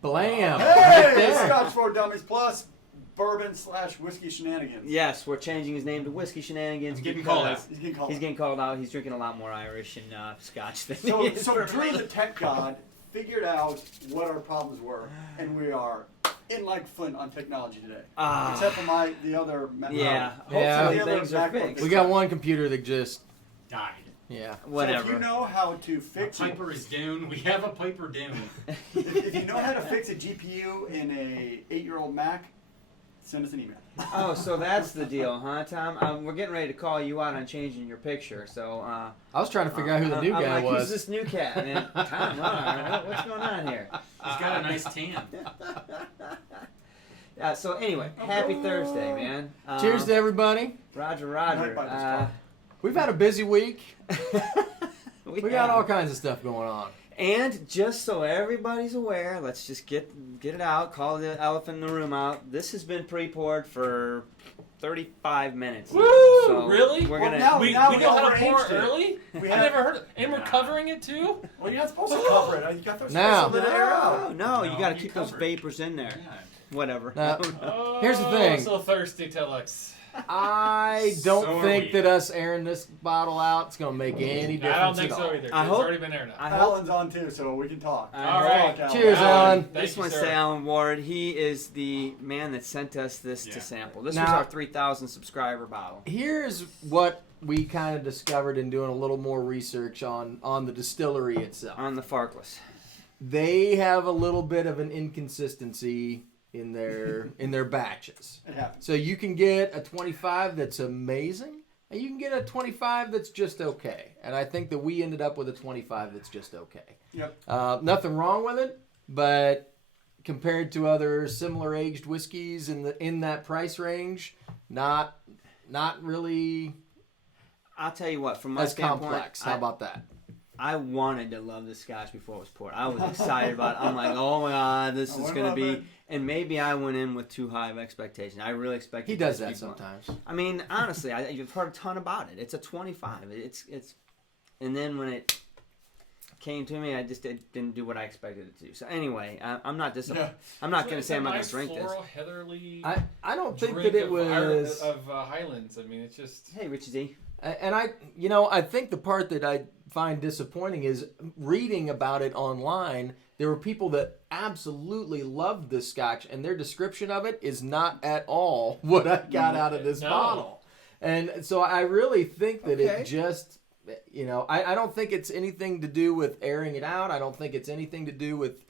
Blam! Hey, Right Scotch for Dummies Plus bourbon / whiskey shenanigans. Yes, we're changing his name to Whiskey Shenanigans. He's getting called out. He's getting called out. He's drinking a lot more Irish and Scotch than So, he is. so Drew the tech god figured out what our problems were, and we are in like Flint on technology today. Except for the other Yeah. Hopefully the things are other MacBook fixed. We got one computer that just died. Yeah. Whatever. So if you know how to fix A Piper is down. We have a Piper down. if you know how to fix a GPU in a 8-year-old Mac, send us an email. Oh, so that's the deal, huh, Tom? We're getting ready to call you out on changing your picture. So I was trying to figure out who the new guy like, was. Who's this new cat? And Tom, what's going on here? He's got a nice tan. So anyway, happy Thursday, man. Cheers to everybody. Roger. We've had a busy week. We got have. all kinds of stuff going on. And just so everybody's aware, let's just get it out, call the elephant in the room out. This has been pre-poured for 35 minutes. Woo! So Really? We're Well, gonna. now- We know how to pour arranged it. early? We I have- never heard of it. And we're covering it too? Well, you're not supposed to cover it. You got those Now. let it air out. No, you got to you keep those covered. vapors in there. Whatever. Now, Oh, Here's the thing. I'm so thirsty, Telex. I So don't are think we. that us airing this bottle out is going to make any difference I don't think at so all. either. I It's hope- already been aired out. I hope. Alan's on too, so we can talk. All right. Talk, Cheers, Alan. Thank This you, one sir. say Alan Ward. He is the man that sent us this to sample. This was Now- our 3,000 subscriber bottle. Here's what we kind of discovered in doing a little more research on the distillery itself. On the Farkless. They have a little bit of an inconsistency in their batches. It happens. So you can get a 25 that's amazing, and you can get a 25 that's just okay. And I think that we ended up with a 25 that's just okay. Yep. Nothing wrong with it, but compared to other similar aged whiskeys in that price range, not really I'll tell you what, from my as standpoint, complex. How about that? I wanted to love this Scotch before it was poured. I was excited about it. I'm like, oh my God, this is going to be... And maybe I went in with too high of expectations. I really expected... He does this to that be fun. sometimes. I mean, honestly, you've heard a ton about it. It's a 25. It's and then when it came to me, I just didn't do what I expected it to do. So anyway, I'm not disappointed. Yeah. I'm not going to say I'm not going nice to drink this. floral, heatherly I don't think drink that it of was... Highlands. I mean, it's just... Hey, Richie D. And I think the part that I find disappointing is reading about it online. There were people that absolutely loved this Scotch, and their description of it is not at all what I got out of this bottle. And so I really think that it just, I don't think it's anything to do with airing it out. I don't think it's anything to do with,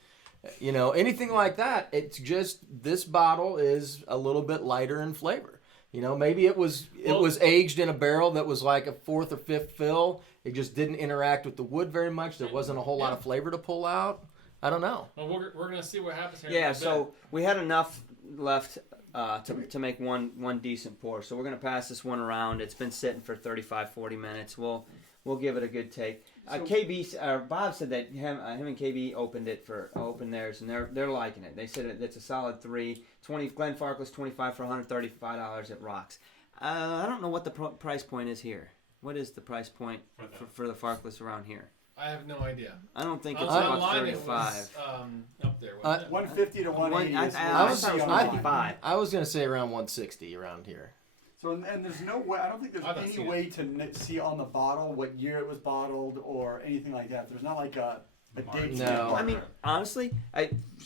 anything like that. It's just this bottle is a little bit lighter in flavor. Maybe it was aged in a barrel that was like a 4th or 5th fill. It just didn't interact with the wood very much. There wasn't a whole lot of flavor to pull out. I don't know. Well, we're going to see what happens here. Yeah, so we had enough left to make one decent pour. So we're going to pass this one around. It's been sitting for 35, 40 minutes. We'll give it a good take. Bob said that him and KB opened theirs, and they're liking it. They said it's a solid 3. Glenfarclas 25 for $135 at Rocks. I don't know what the price point is here. What is the price point for the Farkless around here? I have no idea. I don't think it's Online about it 35. was up there. wasn't it? 150 to 180 is I what thought it was see online. 155. I was going to say around 160 around here. So, and there's no way, I don't think there's I've not any seen way to see on the bottle what year it was bottled or anything like that. There's not like a a date. No. stamp on I mean, it. honestly,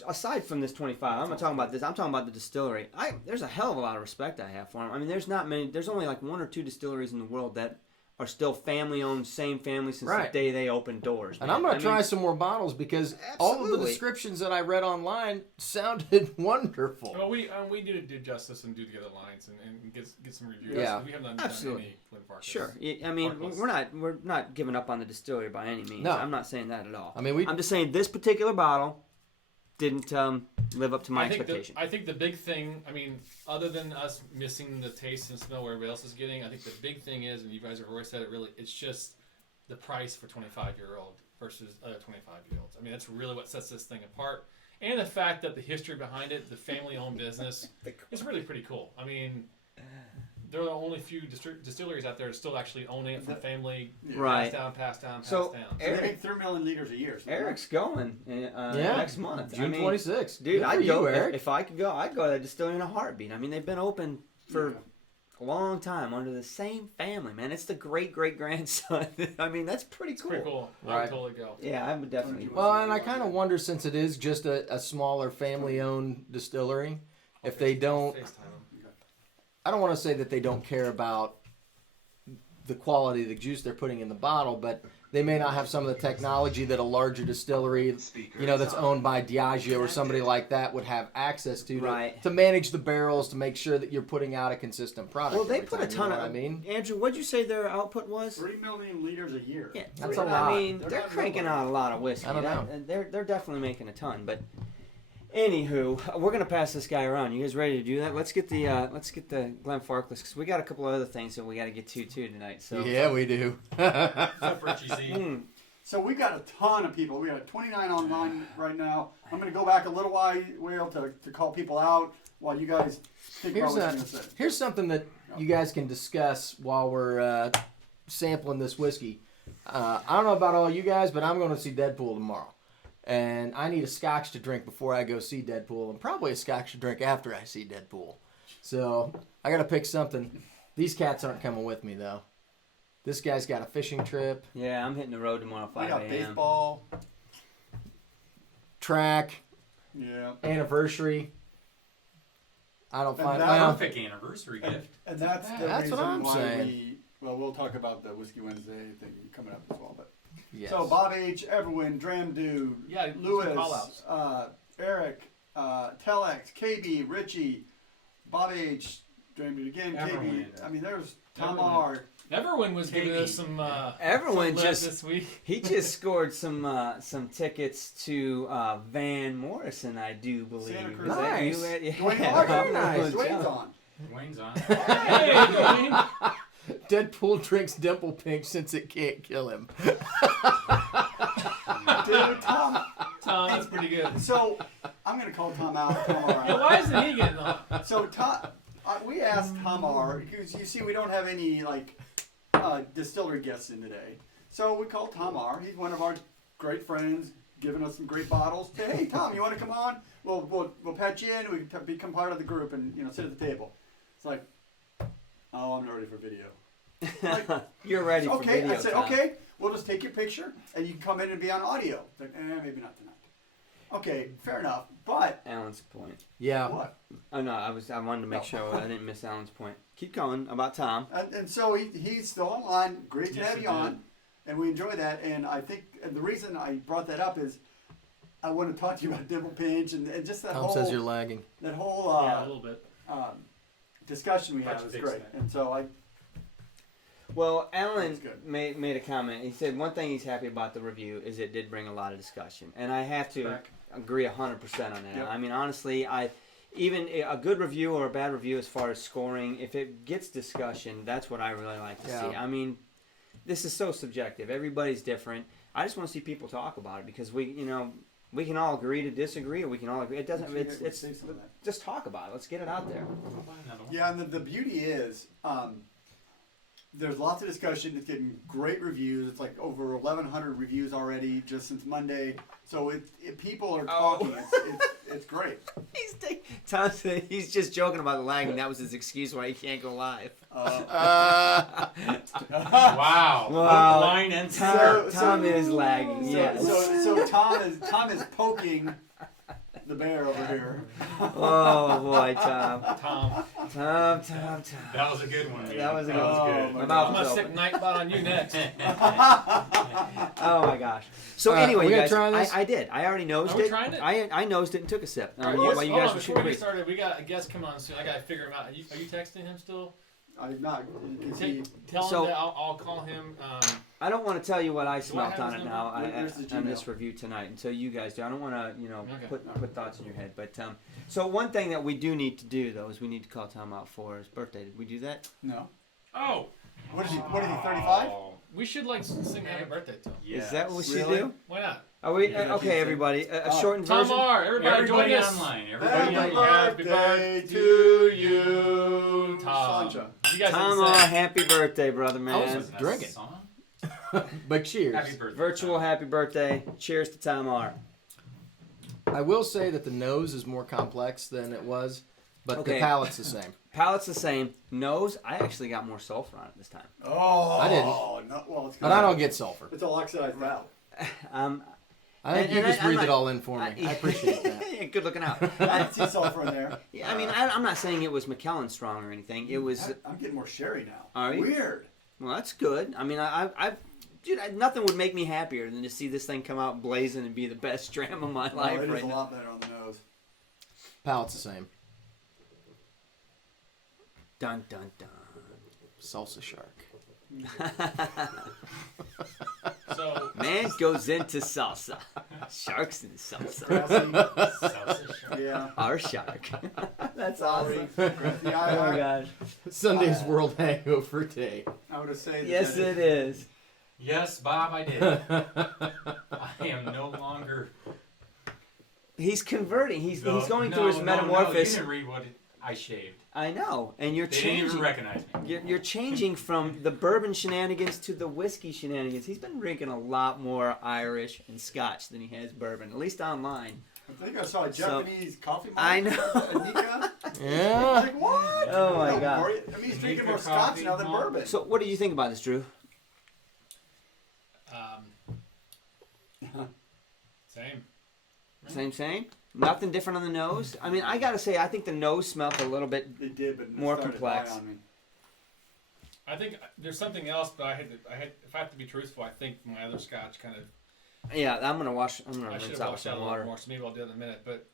aside from this 25, I'm not talking about this. I'm talking about the distillery. There's a hell of a lot of respect I have for them. I mean, there's not many. There's only like 1 or 2 distilleries in the world that are still family-owned, same family since Right. the day they opened doors. And man. I'm going I to mean, try some more bottles because all of the Absolutely. descriptions that I read online sounded wonderful. Well, we need to do justice and do together lines and get some reviews. Yeah. We haven't done Absolutely. any Glenfarclas. Sure. I mean, Farkless. we're not giving up on the distillery by any means. No. I'm not saying that at all. I mean, I'm just saying this particular bottle didn't live up to my expectation. I think the big thing, I mean, other than us missing the taste and smell where everybody else is getting, I think the big thing is, and you guys have always said it, really, it's just the price for 25-year-old versus other 25-year-olds. I mean, that's really what sets this thing apart. And the fact that the history behind it, the family-owned business, is really pretty cool. I mean, there are the only few distilleries out there that still actually own it from family, Right. passed down. So, So they Eric- make 3 million liters a year. So Eric's going next month. June I mean, 26th. Dude, Good for I'd you, go Eric. if I could go. I'd go to that distillery in a heartbeat. I mean, they've been open for a long time under the same family, man. It's the great grandson. I mean, that's pretty cool. Pretty cool. I Right. would totally go. Yeah, I would definitely. Well, and I kind of wonder, since it is just a smaller family-owned distillery, if they don't, FaceTime 'em. I don't want to say that they don't care about the quality of the juice they're putting in the bottle, but they may not have some of the technology that a larger distillery, that's owned by Diageo or somebody like that would have access to Right. to manage the barrels, to make sure that you're putting out a consistent product. Well, they every put a time, ton you know of. what I mean, Andrew, what'd you say their output was? 3 million liters a year. Yeah, That's a I lot. mean, They're they're not cranking nobody. out a lot of whiskey. I don't know. They're definitely making a ton. But anywho, we're gonna pass this guy around. You guys ready to do that? Let's get the Glenfarclas, because we got a couple of other things that we got to get to too tonight. So yeah, we do. So we got a ton of people. We got 29 online right now. I'm going to go back a little while to call people out while you guys think about what you're going to say. Here's something that you guys can discuss while we're sampling this whiskey. I don't know about all you guys, but I'm going to see Deadpool tomorrow. And I need a scotch to drink before I go see Deadpool, and probably a scotch to drink after I see Deadpool. So I got to pick something. These cats aren't coming with me, though. This guy's got a fishing trip, yeah, I'm hitting the road tomorrow 5 We got a.m. baseball. track, Yeah. anniversary. I don't And find that- well, Perfect anniversary gift. And that's the That's what reason I'm why saying. we'll talk about the Whiskey Wednesday thing coming up as well. But yes. So Bob H, Everwin, Dram Dude, Yeah, some Lewis, call-outs. Eric, Telex, KB, Richie, Bob H, Dram Dude again, KB. Everwin. I mean, there's Tom Everwin. R. Everyone was giving KB. us some. Everyone some love just- this week. He just scored some tickets to Van Morrison, I do believe. Santa Is Cruz. that you? Nice. Yeah. Dwayne Martin. Very nice. Dwayne's on. Wayne's on. Hey, Dwayne. Deadpool drinks Dimple Pink since it can't kill him. Dude, Tom. Tom, that's pretty good. So I'm gonna call Tom out. Tom R. Yeah, why isn't he getting on? So Tom, we asked Tom R. Because you see, we don't have any distillery guests in today. So we called Tom R. He's one of our great friends, giving us some great bottles. Say, hey Tom, you want to come on? We'll patch you in. We can become part of the group and sit at the table. It's like, oh, I'm not ready for video. Like, You're ready for okay, video I said, time. okay, we'll just take your picture and you can come in and be on audio. It's like, maybe not tonight. Okay, fair enough. But Alan's point. Yeah. what? Oh no, I wanted to make sure I didn't miss Alan's point. Keep going about Tom. And so he's still online. Great to Yes, have he you on, and we enjoy that. And I think the reason I brought that up is I want to talk to you about Dimple Pinch and just that Tom says you're lagging. whole Yeah, a little bit. discussion we Touch had was base great. there. And so Well, Alan That's good. made a comment. He said one thing he's happy about the review is it did bring a lot of discussion, and I have to Back. agree 100% on that. Yep. I mean, honestly, even a good review or a bad review as far as scoring, if it gets discussion, that's what I really like to see. Yeah. I mean, this is so subjective. Everybody's different. I just want to see people talk about it because we can all agree to disagree, or we can all agree. It doesn't. It's say some of that. just talk about it. Let's get it out there. Yeah, and the beauty is there's lots of discussion. It's getting great reviews. It's like over 1,100 reviews already just since Monday. So if people are talking, It's great. He's just joking about the lag, and that was his excuse why he can't go live. Wow. Wow. Line and Tom is lagging. Yes. So Tom is poking the bear over here. Oh boy, Tom. Tom. That was a good one. That was a good one. My I'm mouth gonna was stick open. Nightbot on you next. Oh my gosh. So All right, anyway, we you gonna guys, try this? I did. I already nosed Are we it. trying it? I nosed it and took a sip. All right, while hold you on, guys were before shooting we breeze. get started, we got a guest coming on soon. I gotta figure him out. Are you texting him still? I'm not. Is he? Tell So- him that I'll call him. I don't want to tell you what I smelt have on his it number? now Where's the on this Gmail? review tonight until you guys do. I don't want to, Okay. put thoughts in your head. But so one thing that we do need to do though is we need to call Tom out for his birthday. Did we do that? No. Oh, What is he? 35? we should like sing happy birthday to him. Is that what we should Really? do? Why not? Are we Yeah, okay, he everybody? A Oh. shortened version. Tamar, everybody join Everybody us. online. Happy Everybody online. Happy birthday to you, Tom. Sancha. You guys Tom, didn't say. happy birthday, brother I man. was That's drinking. a song? But cheers. Happy birthday. Virtual happy birthday. Cheers to Tom R. I will say that the nose is more complex than it was, but Okay. the palate's the same. Palate's the same. Nose, I actually got more sulfur on it this time. Oh, I didn't. No, well, it's But I don't get sulfur. It's all oxidized out. I think you And just I'm breathed not- it all in for me. I appreciate that. Yeah, good looking out. I see sulfur in there. Yeah, I mean, I'm not saying it was McKellen strong or anything. It was, I'm getting more sherry now. Are you? Weird. well, that's good. I mean, nothing would make me happier than to see this thing come out blazing and be the best dram of my life It is right a now. lot better on the nose. Palate's the same. Dun dun dun. Salsa shark. So Man goes into salsa. Sharks in salsa. Grassy. Yeah. Our shark. That's Sorry. awesome. Grassy. Oh my gosh. Sunday's World Hangover Day. I would have said Yes, it is. Yes, Bob, I did. I am no longer. He's converting. He's going No, through his no, metamorphosis. No, you didn't read what I shaved. I know, and you're They didn't even changing. recognize me. You're changing from the bourbon shenanigans to the whiskey shenanigans. He's been drinking a lot more Irish and Scotch than he has bourbon, at least online. I think I saw a Japanese coffee mug. I know. Nika. I was Yeah. like, what? Oh, my No, God. more- I mean, he's drinking Nika more Scotch coffee now than mug. bourbon. So, what do you think about this, Drew? same. Same. Nothing different on the nose. I mean, I gotta say, I think the nose smelled a little bit. It did, but it More started complex. high on me. I think there's something else, but if I have to be truthful, I think my other Scotch kind of. Yeah, I'm gonna I rinse should have out with washed some out a little water. more, so maybe I'll do that in a minute. But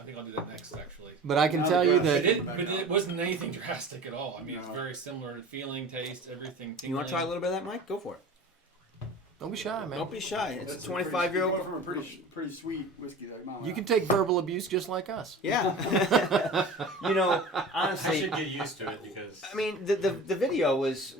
I think I'll do that next, actually. But I can Now tell the you grass- that But it wasn't anything drastic at all. I mean, it's No. very similar in feeling, taste, everything. You want to try a little bit of that, Mike? Go for it. don't be shy, man. Don't be shy. It's That's a 25-year-old. Going from a pretty sweet whiskey. Like, Mama. You can take verbal abuse just like us. Yeah. I honestly, should get used to it because I mean, the video was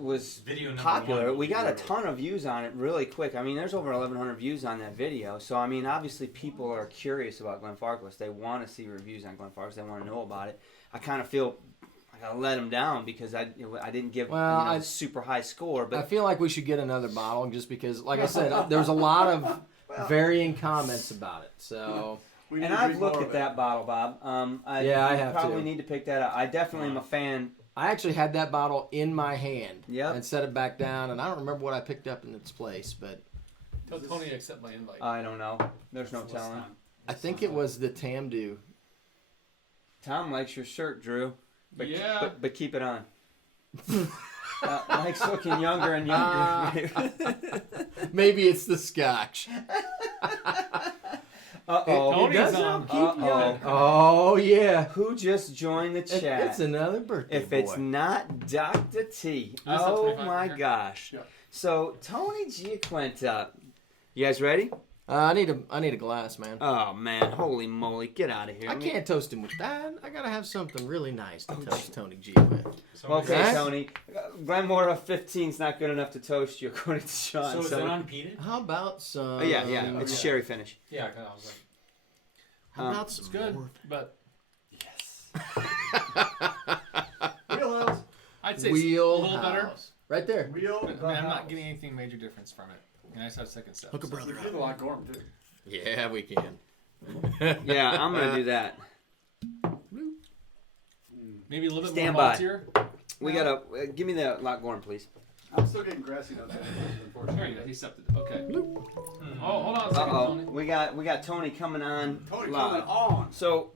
video number popular. one. We got a ton of views on it really quick. I mean, there's over 1,100 views on that video. So, I mean, obviously people are curious about Glenfarclas. They want to see reviews on Glenfarclas. They want to know about it. I kind of feel I gotta let them down because I didn't give a super high score. I But feel like we should get another bottle just because, like I said, there's a lot of varying comments about it. So We need and to I've drink looked more at of that it. bottle, Bob. Yeah, I have probably to. need to pick that up. I definitely am a fan. I actually had that bottle in my hand Yep. and set it back down, and I don't remember what I picked up in its place, but Tell Tony to accept my invite. I don't know. There's no What's telling. time? I think it was the Tamdu. Tom likes your shirt, Drew. But, Yeah. but keep it on. Mike's looking younger and younger. Maybe it's the Scotch. Uh-oh. Tony's does on. keep Uh-oh. Oh yeah. Who just joined the chat? It's another birthday If boy. it's not Dr. T. Is that Oh 25 my here? gosh. Yeah. So, Tony Giaquinta. You guys ready? I need a glass, man. Oh, man. Holy moly. Get out of here. I can't toast him with that. I gotta have something really nice to toast Tony G with. So Okay, Okay. Tony. Glenmora 15 is not good enough to toast you, according to Sean. So is that unpeated? How about some? Oh, yeah. It's yeah. sherry finish. Yeah, 'cause I was like, How about some It's good, more? but Yes. Wheelhouse. I'd say it's a little better. Wheelhouse. Right there. Wheel. I mean, I'm not getting anything major difference from it. And I just had a second step. Hook a so- brother We did a lot Gorm too. Yeah, we can. Yeah, I'm gonna do that. Maybe a little bit Stand more by. maltier. We gotta give me the Loch Gorm, please. I'm still getting grassy nuts. There you go. He stepped it. Okay. Oh, hold on a Uh second, oh, Tony. we got Tony coming on Tony live. coming on. So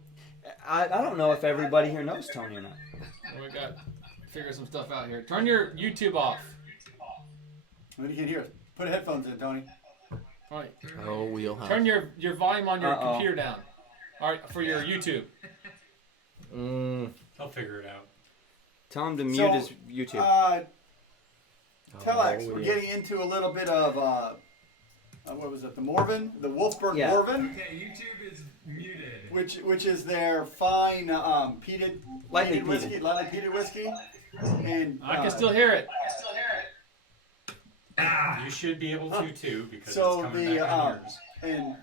I don't know if everybody here knows Tony or not. We got figure some stuff out here. Turn your YouTube off. What do you hear? Put headphones in, Tony. All right. Oh, wheelhouse. Turn your volume on your Uh-oh. computer down. All right, for your YouTube. He'll figure it out. Tell him to mute So, his YouTube. Telex, Oh, we're yeah. getting into a little bit of, what was it, the Morven? The Wolfberg Yeah. Morven? Okay, YouTube is muted. Which is their fine Lightly whiskey, peated. lightly peated whiskey. And I can still hear it. You should be able to too, because so it's coming back on yours. and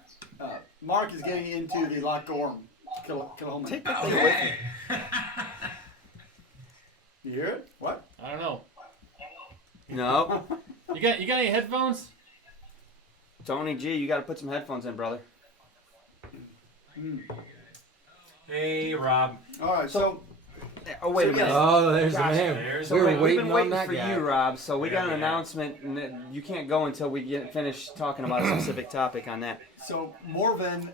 Mark is getting into the Loch Gorm Kilhoman. Take that thing away from me. You hear it? What? I don't know. No, You got any headphones? Tony G, you got to put some headphones in, brother. Hey, Rob. All right, so Oh wait a So, minute. yes. Oh, there's the Gosh, name. there's We were We've waiting been on waiting that for guy. you, Rob. So we got an Yeah. announcement, and you can't go until we get finished talking about a specific topic on that. Morven,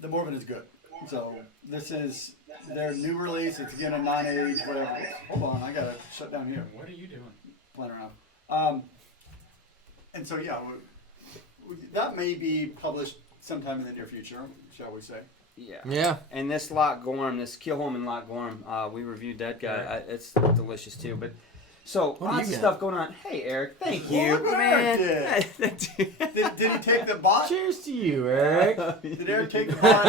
the Morven is good. So this is their new release. It's again a non-age, whatever. Hold on, I gotta shut down here. What are you doing? Playing around. And so yeah, that may be published sometime in the near future, shall we say? Yeah. Yeah. And this Loch Gorm, this Kilholman Loch Gorm, we reviewed that guy. It's delicious too. But so What do lots you of got? stuff going on. Hey Eric, thank Well, you, look what man. Eric Did he take the bot? Cheers to you, Eric. Did Eric take the bot?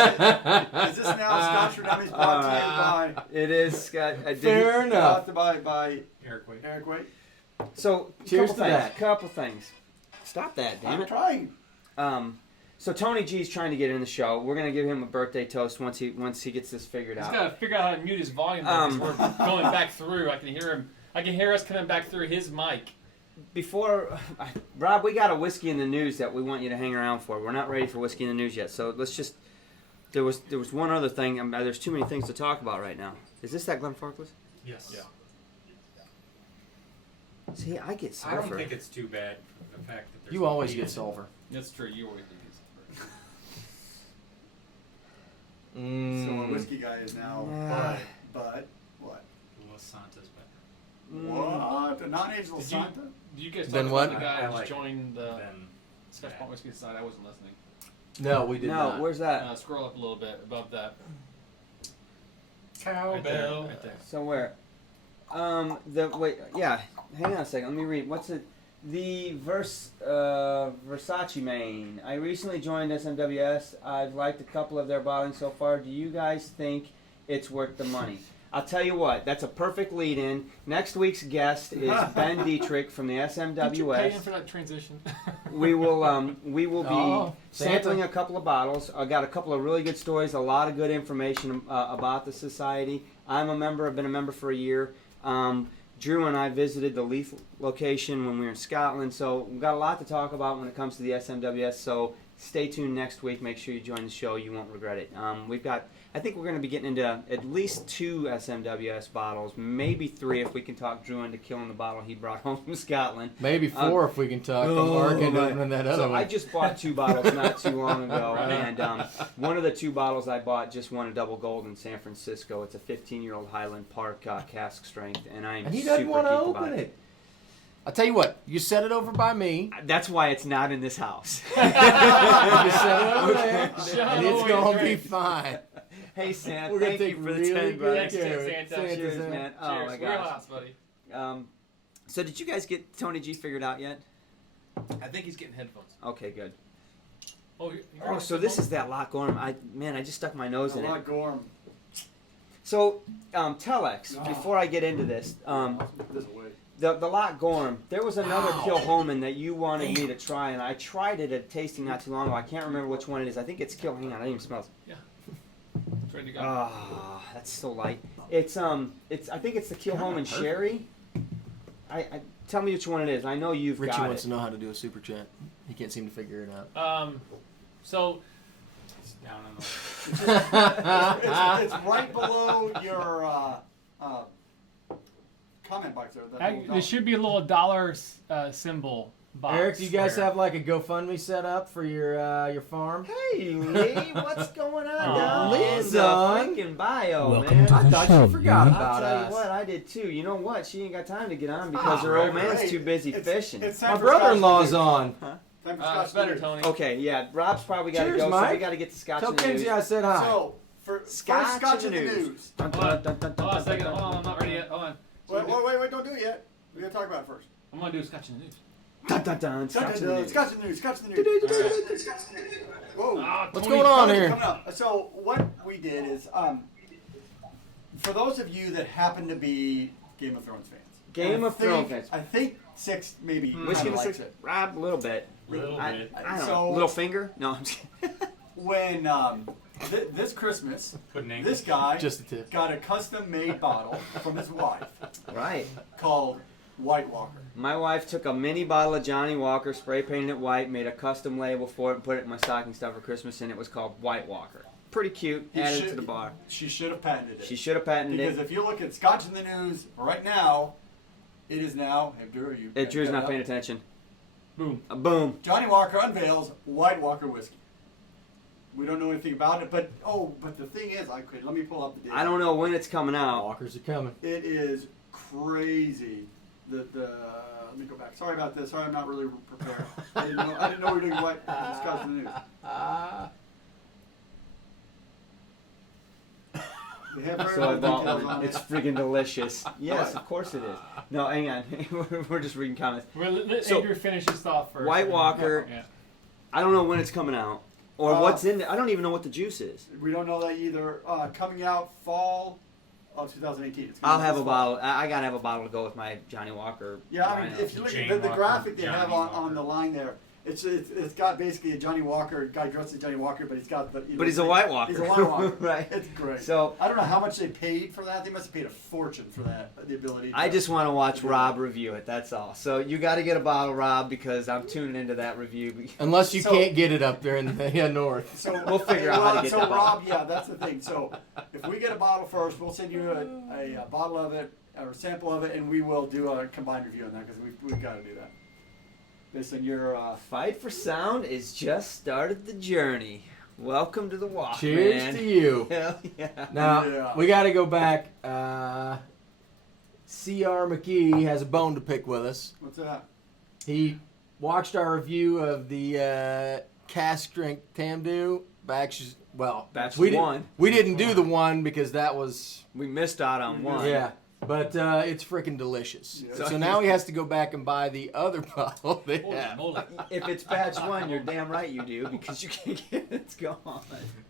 Is this now Scotch for Dummies brought to you by? It is Scott. Fair enough. Brought to by Eric, wait. Eric Wait. So Cheers couple to things. that. Couple things. Stop that, damn I'm it. trying. So Tony G's trying to get in the show. We're gonna give him a birthday toast once he gets this figured He's out. got to figure out how to mute his volume because we're going back through. I can hear him. I can hear us coming back through his mic. Before, Rob, we got a whiskey in the news that we want you to hang around for. We're not ready for whiskey in the news yet, so let's just. There was one other thing. There's too many things to talk about right now. Is this that Glenfarclas? Yes. Yeah. See, I get I sulfur. don't think it's too bad. The fact that there's You always peat get in it. sulfur. That's true. You always do. So our whiskey guy is now, but what? Los Santa's better. What? A non-age Did you, Santa? did you guys talk Then about what? the guy I who's like joined the Then Scotch Malt Whiskey Society? I wasn't listening. No, we did No, not. where's that? Scroll up a little bit above that. Right there, cowbell. right there. So where? Hang on a second. Let me read. What's it? The Versace Maine. I recently joined SMWS. I've liked a couple of their bottlings so far. Do you guys think it's worth the money? I'll tell you what. That's a perfect lead-in. Next week's guest is Ben Dietrich from the Did you pay him SMWS. for that transition? We will be Oh, sampling Santa. a couple of bottles. I got a couple of really good stories, a lot of good information about the society. I'm a member. I've been a member for a year. Drew and I visited the Leith location when we were in Scotland, so we've got a lot to talk about when it comes to the SMWS. So stay tuned next week. Make sure you join the show. You won't regret it. I think we're going to be getting into at least 2 SMWS bottles, maybe 3 if we can talk Drew into killing the bottle he brought home from Scotland. Maybe 4 if we can talk Mark into opening that other So one. I just bought 2 bottles not too long ago, Right. and one of the 2 bottles I bought just won a double gold in San Francisco. It's a 15-year-old Highland Park cask strength, and I'm And he super doesn't want to geeked about open it. I'll tell you what. You set it over by me. That's why it's not in this house. You set it over there, Shut and it's up, going to be drink. fine. Hey, Santa, We're gonna thank you take for the really 10 good bucks. Thanks, care of it. Santa. Santa's Cheers, in. man. Oh Cheers. my Real gosh. house, buddy. So did you guys get Tony G figured out yet? I think he's getting headphones. Okay, good. Oh, you're Oh, so this is that Loch Gorm. I just stuck my nose in it. Loch Gorm. So, Telex, No. before I get into this, This way. the Loch Gorm, there was another Kilhoman that you wanted me to try, and I tried it at tasting not too long ago. I can't remember which one it is. I think it's Hang on, I didn't even smell it. It's ready to go. Ah, that's so light. It's I think it's the Kilhoman Sherry. I tell me which one it is. I know you've Richie got wants it. to know how to do a super chat. He can't seem to figure it out. So down on the. It's right below your comment box there. that little There dot. should be a little dollar symbol box. Eric, do you guys there. have like a GoFundMe set up for your farm? Hey, Lee, what's going on down Lee's in the on. freaking bio, Welcome man? to I the thought show, you forgot dude. about I'll tell us. you what, I did too. You know what? She ain't got time to get on because her right, old man's right. too busy It's- fishing. It's time My for brother-in-law's Scotch on. news. Time for It's Scotch better, news. Tony. Okay, yeah, Rob's probably got to Cheers, go, so we Mike. got to get to Scotch Tell in the news. Kenzie I said hi. So, for Scotch first Scotch in in the the news. news. Dun, Hold on. dun, dun, dun, Hold on a dun, second. dun, Hold on, dun, I'm not ready yet. Hold on. Wait, don't do it yet. We gotta talk about it first. I'm gonna do Scotch in the news. dun, dun, dun, Scotch in the news. Scotch in the news. Scotch in the news. Whoa. Ah, What's Tony. going on Coming here? up. So what we did is, for those of you that happen to be Game of Thrones fans, Game and I of Thrones think- fans. I think Six maybe Whiskey kinda and likes six, it. Rob, a little bit. Little I, bit. I don't So- know. Little finger? No, I'm just kidding. When this Christmas, Putting in. this guy Just a tip. got a custom-made bottle from his wife Right. called White Walker. My wife took a mini bottle of Johnny Walker, spray painted it white, made a custom label for it, and put it in my stocking stuff for Christmas, and it was called White Walker. Pretty cute. He Added it should- to the bar. She should have patented it. She should have patented Because it. if you look at Scotch in the News right now, it is now. Hey, Drew, you. Drew's not paying attention. Boom. Boom. Johnny Walker unveils White Walker whiskey. We don't know anything about it, but the thing is, let me pull up the date. I don't know when it's coming out. Walkers are coming. It is crazy. Let me go back. Sorry about this. Sorry, I'm not really prepared. I didn't know we were doing White Scotch in the News. They have very So I little bought details one. on It's it. freaking delicious. Yes, of course it is. No, hang on. We're just reading comments. Let So, Andrew finish this off first. White Walker. Yeah. I don't know when it's coming out or Uh, what's in it. I don't even know what the juice is. We don't know that either. Coming out fall of 2018. It's gonna I'll be have this a fall. bottle. I gotta have a bottle to go with my Johnny Walker. Yeah, I mean, lineup. if you look Jane at the Walker, graphic they have Johnny on Walker. the line there, it's got basically a Johnny Walker guy dressed as Johnny Walker, but he's got But he's a White Walker. He's a White Walker. Right. It's great. So I don't know how much they paid for that. They must have paid a fortune for that. The ability. I just want to watch Yeah. Rob review it. That's all. So you got to get a bottle, Rob, because I'm tuning into that review. Unless you So- can't get it up there in the north. So We'll figure out how to get so that bottle. Rob, yeah, that's the thing. So if we get a bottle first, we'll send you a bottle of it or a sample of it, and we will do a combined review on that because we've got to do that. Based on your Fight for Sound is just started the journey. Welcome to the walk, Cheers man. to you. Hell yeah. Now, Yeah. we got to go back. C.R. McKee has a bone to pick with us. what's that? He watched our review of the cask strength Tamdu. Batch Batch one. We didn't do the one because that was We missed out on one. yeah. But it's freaking delicious. Yeah. So now he has to go back and buy the other bottle. they Holy have. moly. If it's batch one, you're damn right you do because you can't get it. It's gone.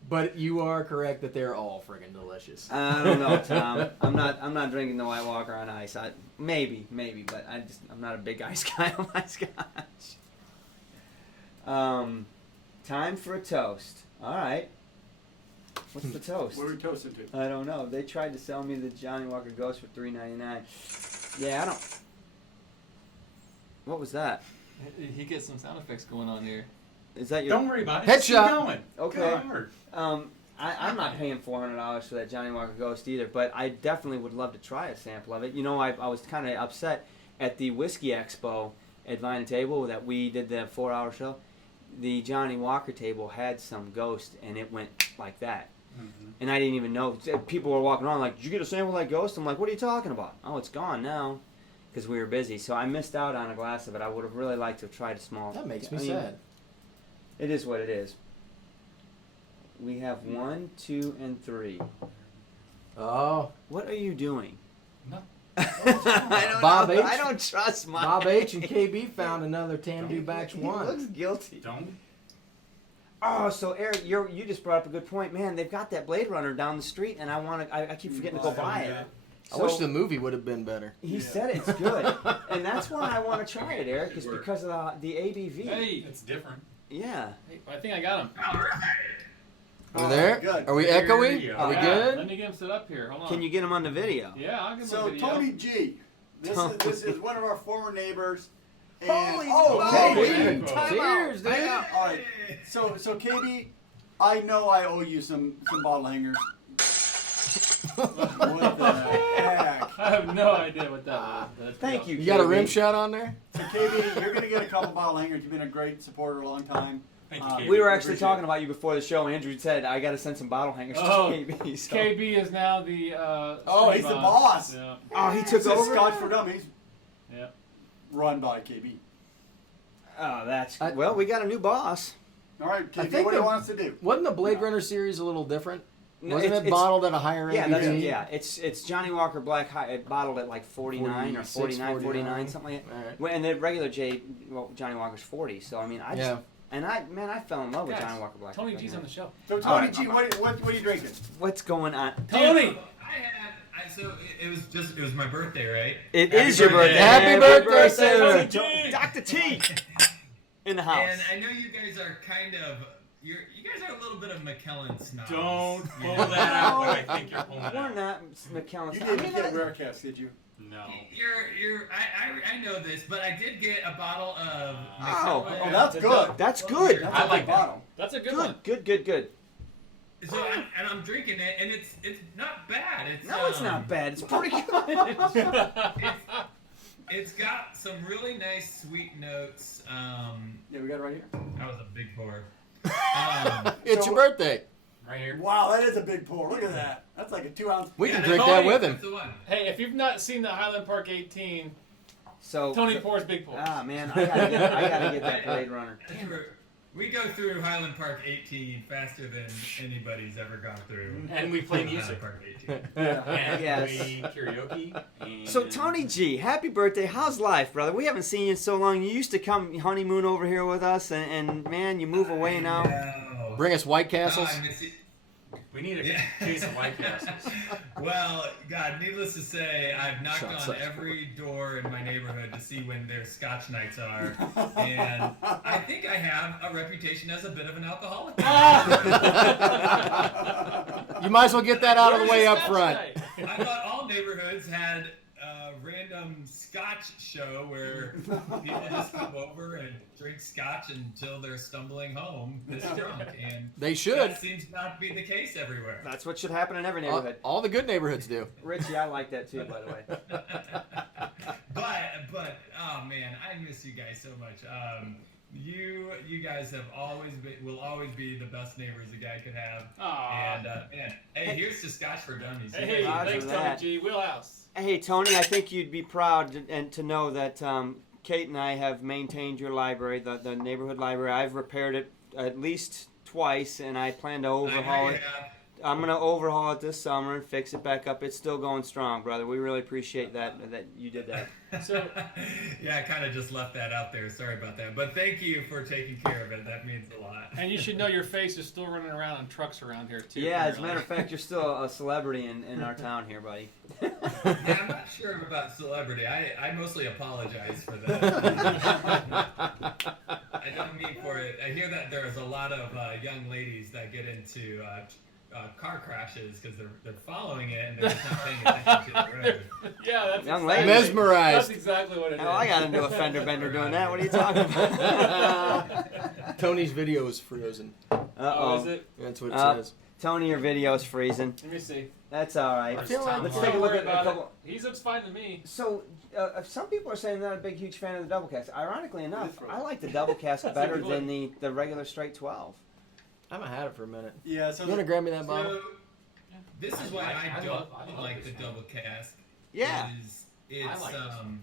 But you are correct that they're all freaking delicious. I don't know, Tom. I'm not drinking the White Walker on ice. Maybe, but I'm not a big ice guy on my scotch. Time for a toast. All right. What's the toast? What are we toasting to? I don't know. They tried to sell me the Johnny Walker Ghost for $3.99. Yeah, I don't. What was that? He gets some sound effects going on here. Is that your? Don't worry about it. Headshot. Just keep going. Okay. Lord. I'm not paying $400 for that Johnny Walker Ghost either, but I definitely would love to try a sample of it. You know, I was kind of upset at the Whiskey Expo at Vine and Table that we did the 4-hour show. The Johnny Walker table had some Ghost, and it went like that. Mm-hmm. And I didn't even know. People were walking around like, did you get a sample of that Ghost? I'm like, what are you talking about? Oh, it's gone now because we were busy. So I missed out on a glass of it. I would have really liked to have tried a small. That makes me I mean, sad. It is what it is. We have 1, 2, and 3. Oh, What are you doing? No. I don't Bob know. H? I don't trust my. Bob H and KB found another Tamdu batch He one. looks guilty. Don't. Oh, so Eric, you just brought up a good point, man. They've got that Blade Runner down the street, and I keep forgetting to go buy it. I wish the movie would have been better. He Yeah. said it's good, and that's why I want to try it, Eric. Is because of the ABV. Hey, It's different. Yeah. hey, I think I got him. Are we there? Good. Are we There echoey? you Are we go. good? Let me get him set up here. Hold on. Can you get him on the video? Yeah, I'll give him So a video. Tony G, this is one of our former neighbors. And, Holy oh, moly. KB, Hey, time cheers, out. dude. Hang on. All right. So KB, I know I owe you some bottle hangers. What the heck? I have no idea what that was. That's Thank you. You got a KB. rim shot on there? So KB, you're gonna get a couple bottle hangers. You've been a great supporter a long time. Thank you, KB. We were actually Appreciate talking about you before the show. Andrew said I got to send some bottle hangers Oh, to KB. So. KB is now the. Oh, he's the boss. Yeah. Oh, he It. took This is over. Scotch for Dummies, Yeah. run by KB. Oh, that's I- well. We got a new boss. All right, I KB, think what do you the- want us to do? Wasn't the Blade Runner series a little different? No, Wasn't it's- it bottled at a higher Yeah, ABV? it's Johnny Walker Black bottled at like 49 or 49, 49, something like that. All right. Well, and the regular Johnny Walker's 40. So I mean, I just I fell in love with Guys, Johnny Walker Black. Tony Black G's Knight. on the show. So All Tony right, G, what are you drinking? What's going on? Tony! So it was my birthday, right? It Happy is your birthday. birthday. Happy birthday, sir. Dr. T in the house. And I know you guys are kind of you guys are a little bit of McKellen snobs. Don't you pull know? that out what I think you're pulling We're out. not McKellen. You I didn't mean, get a rare cast, did you? No. I know this, but I did get a bottle of Oh. McKellen. Oh, that's good. that's good. That's I a like good that. bottle. That's a good one. Good. So I'm drinking it, and it's not bad. It's No, it's not bad. It's pretty good. It's got some really nice sweet notes. Yeah, we got it right here. That was a big pour. It's your birthday. Right here. Wow, that is a big pour. Look at that. That's like a 2-ounce. We can Yeah, drink Tony, that with him. That's the one. Hey, if you've not seen the Highland Park 18, So Tony pours big pours. Ah man, I gotta get that Blade Runner. We go through Highland Park 18 faster than anybody's ever gone through. And we play Highland music. Park 18. And Yes. we karaoke. And So Tony G, happy birthday! How's life, brother? We haven't seen you in so long. You used to come honeymoon over here with us, and man, you move away now. No. Bring us White Castles. I miss it. we need a Yeah. case of White Castles. Well, God, needless to say, I've knocked Shots on fired. every door in my neighborhood to see when their Scotch nights are, and I think I have a reputation as a bit of an alcoholic. You might as well get that out of the way up front. I thought all neighborhoods had a random Scotch show where people just come over and drink Scotch until they're stumbling home this drunk, and They should. that seems not to be the case everywhere. That's what should happen in every All, neighborhood. all the good neighborhoods do. Richie, I like that too, by the way. But oh man, I miss you guys so much. You guys have will always be the best neighbors a guy could have. Aw. And man, hey, here's to Scotch for Dummies. Hey, Roger thanks, Tony that. G. Wheelhouse. Hey Tony, I think you'd be proud to know that Kate and I have maintained your library, the neighborhood library. I've repaired it at least twice, and I plan to overhaul it. I'm gonna overhaul it this summer and fix it back up. It's still going strong, brother. We really appreciate that you did that. So, Yeah, I kind of just left that out there. Sorry about that. But thank you for taking care of it. That means a lot. and you should know your face is still running around on trucks around here, too. Yeah, as a apparently. matter of fact, you're still a celebrity in our town here, buddy. Yeah, I'm not sure about celebrity. I mostly apologize for that. I don't mean for it. I hear that there's a lot of young ladies that get into car crashes because they're following it and they're just not paying attention to the road. Yeah, that's Young exactly, lady. Mesmerized. That's exactly what it is. Hell, I got into a fender bender doing that. What are you talking about? Tony's video is frozen. Oh, is it? That's what it says. Tony, your video's freezing. Let me see. That's all right. I feel like Let's Don't take a look worry at a about couple. it. He looks fine to me. So, some people are saying they're not a big, huge fan of the double cask. Ironically enough, frozen. I like the double cask That's better a good one. than the regular straight 12. I haven't had it for a minute. Yeah, so You want to grab me that So bottle? this is why I I don't love like this the one. double cask. Yeah. It's like this one.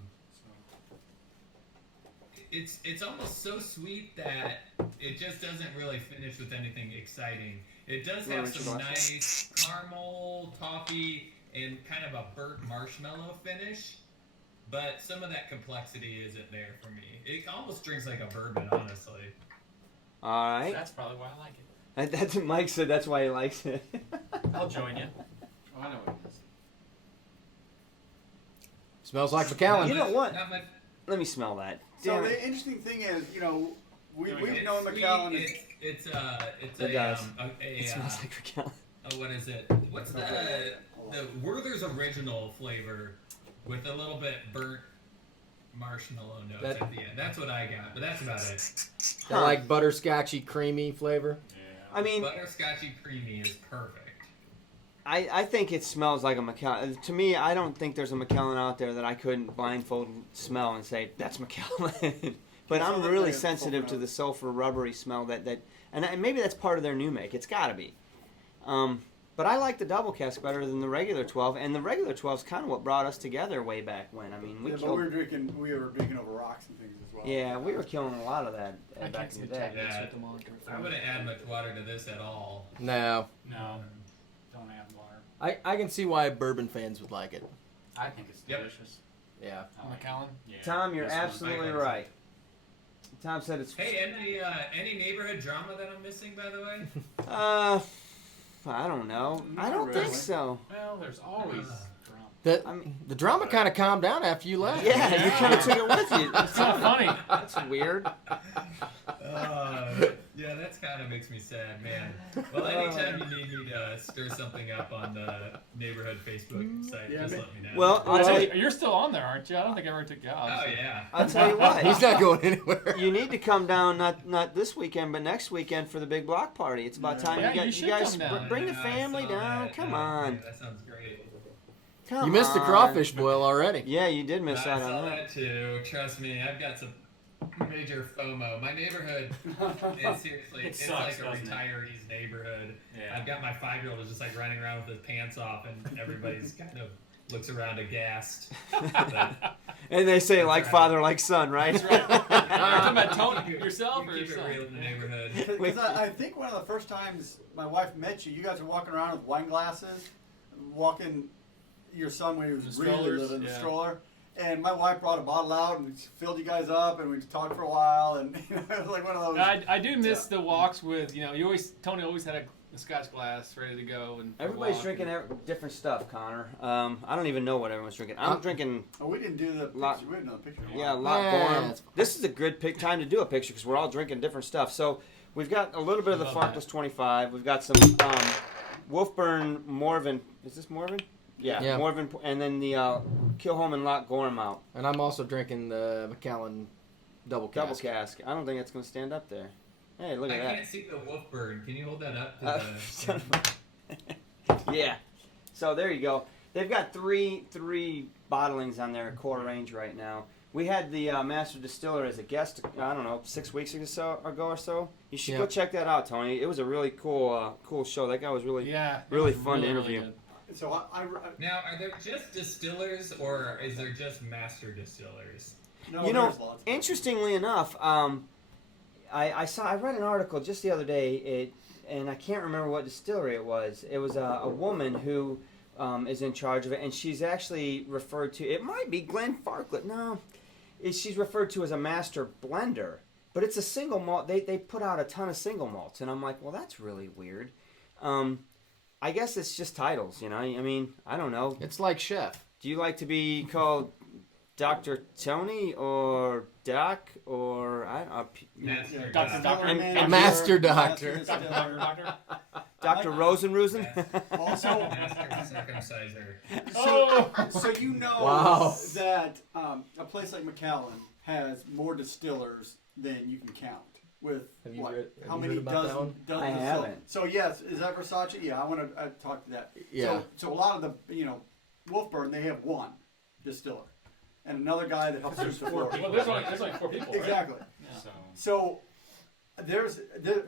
it's almost so sweet that it just doesn't really finish with anything exciting. It does Yeah, have Richard some Ross. nice caramel, toffee, and kind of a burnt marshmallow finish, but some of that complexity isn't there for me. It almost drinks like a bourbon, honestly. All right. That's probably why I like it. That's what Mike said. That's why he likes it. I'll join you. Oh, I know what it is. Smells like Macallan. You know what? Not much. Let me smell that. So Damn it. the interesting thing is, we've It's known sweet, McAllen. It's It does. a It smells like Raquel. what is it? What's the Werther's original flavor with a little bit burnt marshmallow notes That- at the end. That's what I got, but that's about it. That like butterscotchy, creamy flavor. Yeah. I mean, butterscotchy creamy is perfect. I think it smells like a Macallan. To me, I don't think there's a Macallan out there that I couldn't blindfold smell and say that's Macallan. But I'm really sensitive to the sulfur rubbery smell and maybe that's part of their new make. It's got to be. But I like the double cask better than the regular 12, and the regular 12 is kind of what brought us together way back when. I mean, we but killed. we were drinking over rocks and things as well. Yeah, we were killing a lot of that I back can't in see the a day. tap mix with them on. I wouldn't add much water to this at all. No. No, don't add water. I can see why bourbon fans would like it. I think it's Yep. delicious. Yeah. I like it. Macallan? Yeah. Tom, you're This one, absolutely I- right. Tom said it's. Hey, any neighborhood drama that I'm missing, by the way? I don't know. Not I don't really. think so. Well, there's always drama. The drama kind of calmed down after you left. Yeah, you kind of took it with you. It's not funny. That's weird. Yeah, that's kind of makes me sad, man. Well, anytime you need me to stir something up on the neighborhood Facebook site, Yeah, just man. let me know. Well, I'll tell you, You're still on there, aren't you? I don't think I ever took you out. oh yeah. I'll tell you what. He's not going anywhere. You need to come down not this weekend, but next weekend for the big block party. It's about time Yeah, you you guys should come down. bring the Yeah, I family saw down. that. Come Yeah, on, that sounds great. come You missed the on. crawfish boil already. Yeah, you did miss I out saw on that. that too. Trust me, I've got some major FOMO. My neighborhood is seriously, it's sucks, like a doesn't it? retiree's neighborhood. Yeah. I've got my 5-year-old is just like running around with his pants off, and everybody's kind of looks around aghast. But And they say like father, like son, right? You're talking about Tony, you yourself keep or your it son? real in the neighborhood. Because I think one of the first times my wife met you, you guys were walking around with wine glasses, walking your son when he was The really strollers, little in the yeah. stroller. And my wife brought a bottle out and filled you guys up, and we talked for a while, and it was like one of those. I do miss the walks with, Tony always had a Scotch glass ready to go. And Everybody's walk. drinking different stuff, Connor. I don't even know what everyone's drinking. I'm drinking, Oh, we didn't do the Lot- picture. We didn't know the picture. yeah, Loch Yeah, Gorham. that's fine. This is a good time to do a picture because we're all drinking different stuff. So we've got a little bit of the Love Farkless 25. We've got some Wolfburn Morven. Is this Morven? Yeah, Morven, and then the Kilholm and Loch Gorham out. And I'm also drinking the Macallan double cask. Double cask. I don't think that's going to stand up there. Hey, look I at that. can't see the wolf bird. Can you hold that up to Son the? of a- Yeah. So there you go. They've got three bottlings on their core range right now. We had the master distiller as a guest, I don't know, 6 weeks ago or so. You should go Yeah. check that out, Tony. It was a really cool show. That guy was really Yeah. it really was fun to really interview. good. So Now, are there just distillers, or is there just master distillers? no, You know, there's lots. Interestingly enough, I read an article just the other day, and I can't remember what distillery it was. It was a woman who is in charge of it, and she's actually referred to. It might be Glenfarclas. No, she's referred to as a master blender, but it's a single malt. They put out a ton of single malts, and I'm like, well, that's really weird. I guess it's just titles, you know. I mean, I don't know. It's like chef. Do you like to be called Dr. Tony or Doc or Master Yeah, Doctor, doctor. And Master doctor. distiller. Dr. Rosenrosen? Also, Master circumciser. so you know Wow. that a place like Macallan has more distillers than you can count. With Have you what? read- have How you many read about that one? dozen I distillers? haven't. So yes, is that Versace? Yeah, I want to talk to that. Yeah. So a lot of the Wolfburn, they have one distiller, and another guy that helps There's them four support. people. Well, there's only 4 people, right? Exactly. So So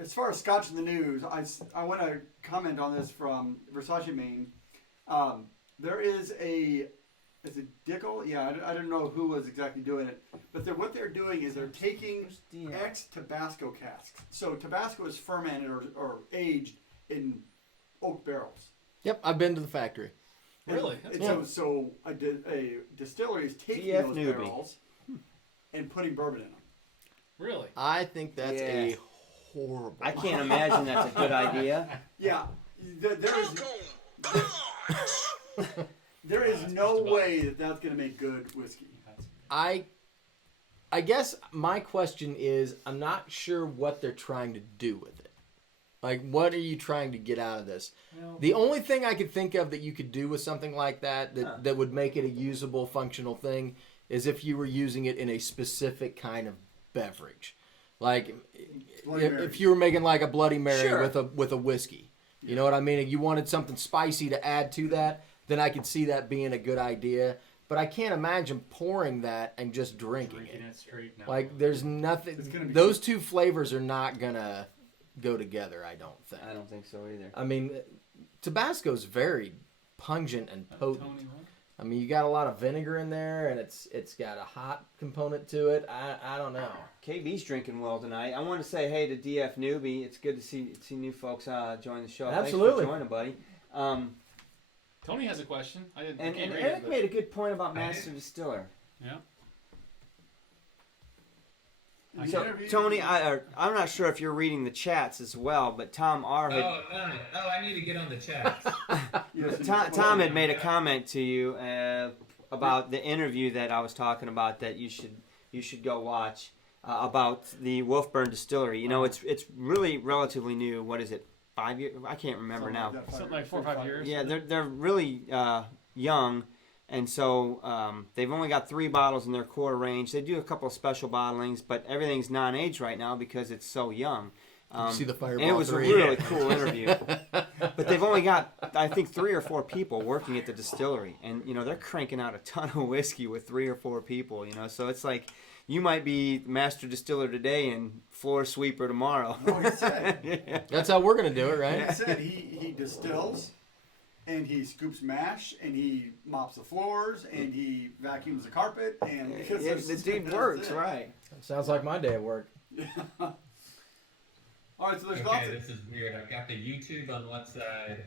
as far as Scotch in the news, I want to comment on this from Versace, Maine. There is is it Dickel? Yeah, I don't know who was exactly doing it, but what they're doing is they're taking ex-Tabasco casks. So Tabasco is fermented or aged in oak barrels. Yep, I've been to the factory. Really? And so a distillery is taking GF those newbie. barrels and putting bourbon in them. Really? I think that's Yeah. a horrible. I can't imagine that's a good idea. Yeah, there is no way that that's going to make good whiskey. I guess my question is, I'm not sure what they're trying to do with it. Like, what are you trying to get out of this? The only thing I could think of that you could do with something like that would make it a usable, functional thing is if you were using it in a specific kind of beverage. Like Bloody if you were making like a Bloody Mary Sure. with a whiskey, you know what I mean? And you wanted something spicy to add to that, then I could see that being a good idea. But I can't imagine pouring that and just drinking Drinking it. it straight. No. Like there's nothing. It's gonna be- Those two flavors are not gonna go together. I don't think. I don't think so either. I mean, Tabasco's very pungent and potent. Tony, what? I mean, you got a lot of vinegar in there, and it's got a hot component to it. I don't know. KB's drinking well tonight. I want to say hey to DF Newbie. It's good to see new folks join the show. Absolutely. Thanks for joining, buddy. Tony has a question. I And can't read Eric it, but- made a good point about Master Distiller. Yeah. So Tony, I'm not sure if you're reading the chats as well, but Tom R. had I need to get on the chat. Tom had made a comment to you about the interview that I was talking about that you should go watch about the Wolfburn Distillery. You know, it's really relatively new. What is it? 5 years? I can't remember now. Something like 4 or 5 years. Yeah, they're really young, and so they've only got 3 bottles in their core range. They do a couple of special bottlings, but everything's non-aged right now because it's so young. You see the Fireball And it was 3. a really cool interview. But they've only got, I think, 3 or 4 people working at the distillery. And, you know, they're cranking out a ton of whiskey with 3 or 4 people, you know. So it's like you might be master distiller today and floor sweeper tomorrow. No, he said. Yeah. That's how we're gonna do it, right? He said he distills, and he scoops mash, and he mops the floors, and he vacuums the carpet, and Yeah, the dude that's works, it. right. Sounds like my day at work. All right, so there's lots Okay, of this is weird. I've got the YouTube on one side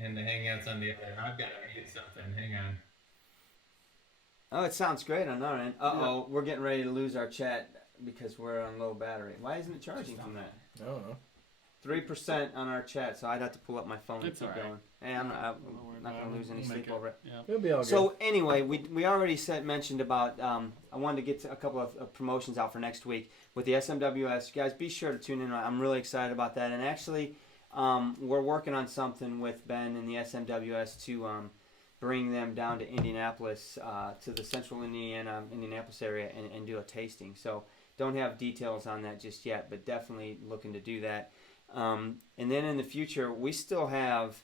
and the Hangouts on the other. I've got to mute something. Hang on. Oh, it sounds great on our end. Uh-oh, we're getting ready to lose our chat because we're on low battery. Why isn't it charging from that? I don't know. 3% on our chat, so I'd have to pull up my phone It's and keep all right. going. Hey, I'm not Don't worry going about to lose any We'll make sleep over it. Yeah. It'll be all good. So anyway, we already mentioned about I wanted to get a couple of promotions out for next week with the SMWS. You guys, be sure to tune in. I'm really excited about that. And actually, we're working on something with Ben and the SMWS to bring them down to Indianapolis, to the central Indianapolis area, and do a tasting. So don't have details on that just yet, but definitely looking to do that. And then in the future, we still have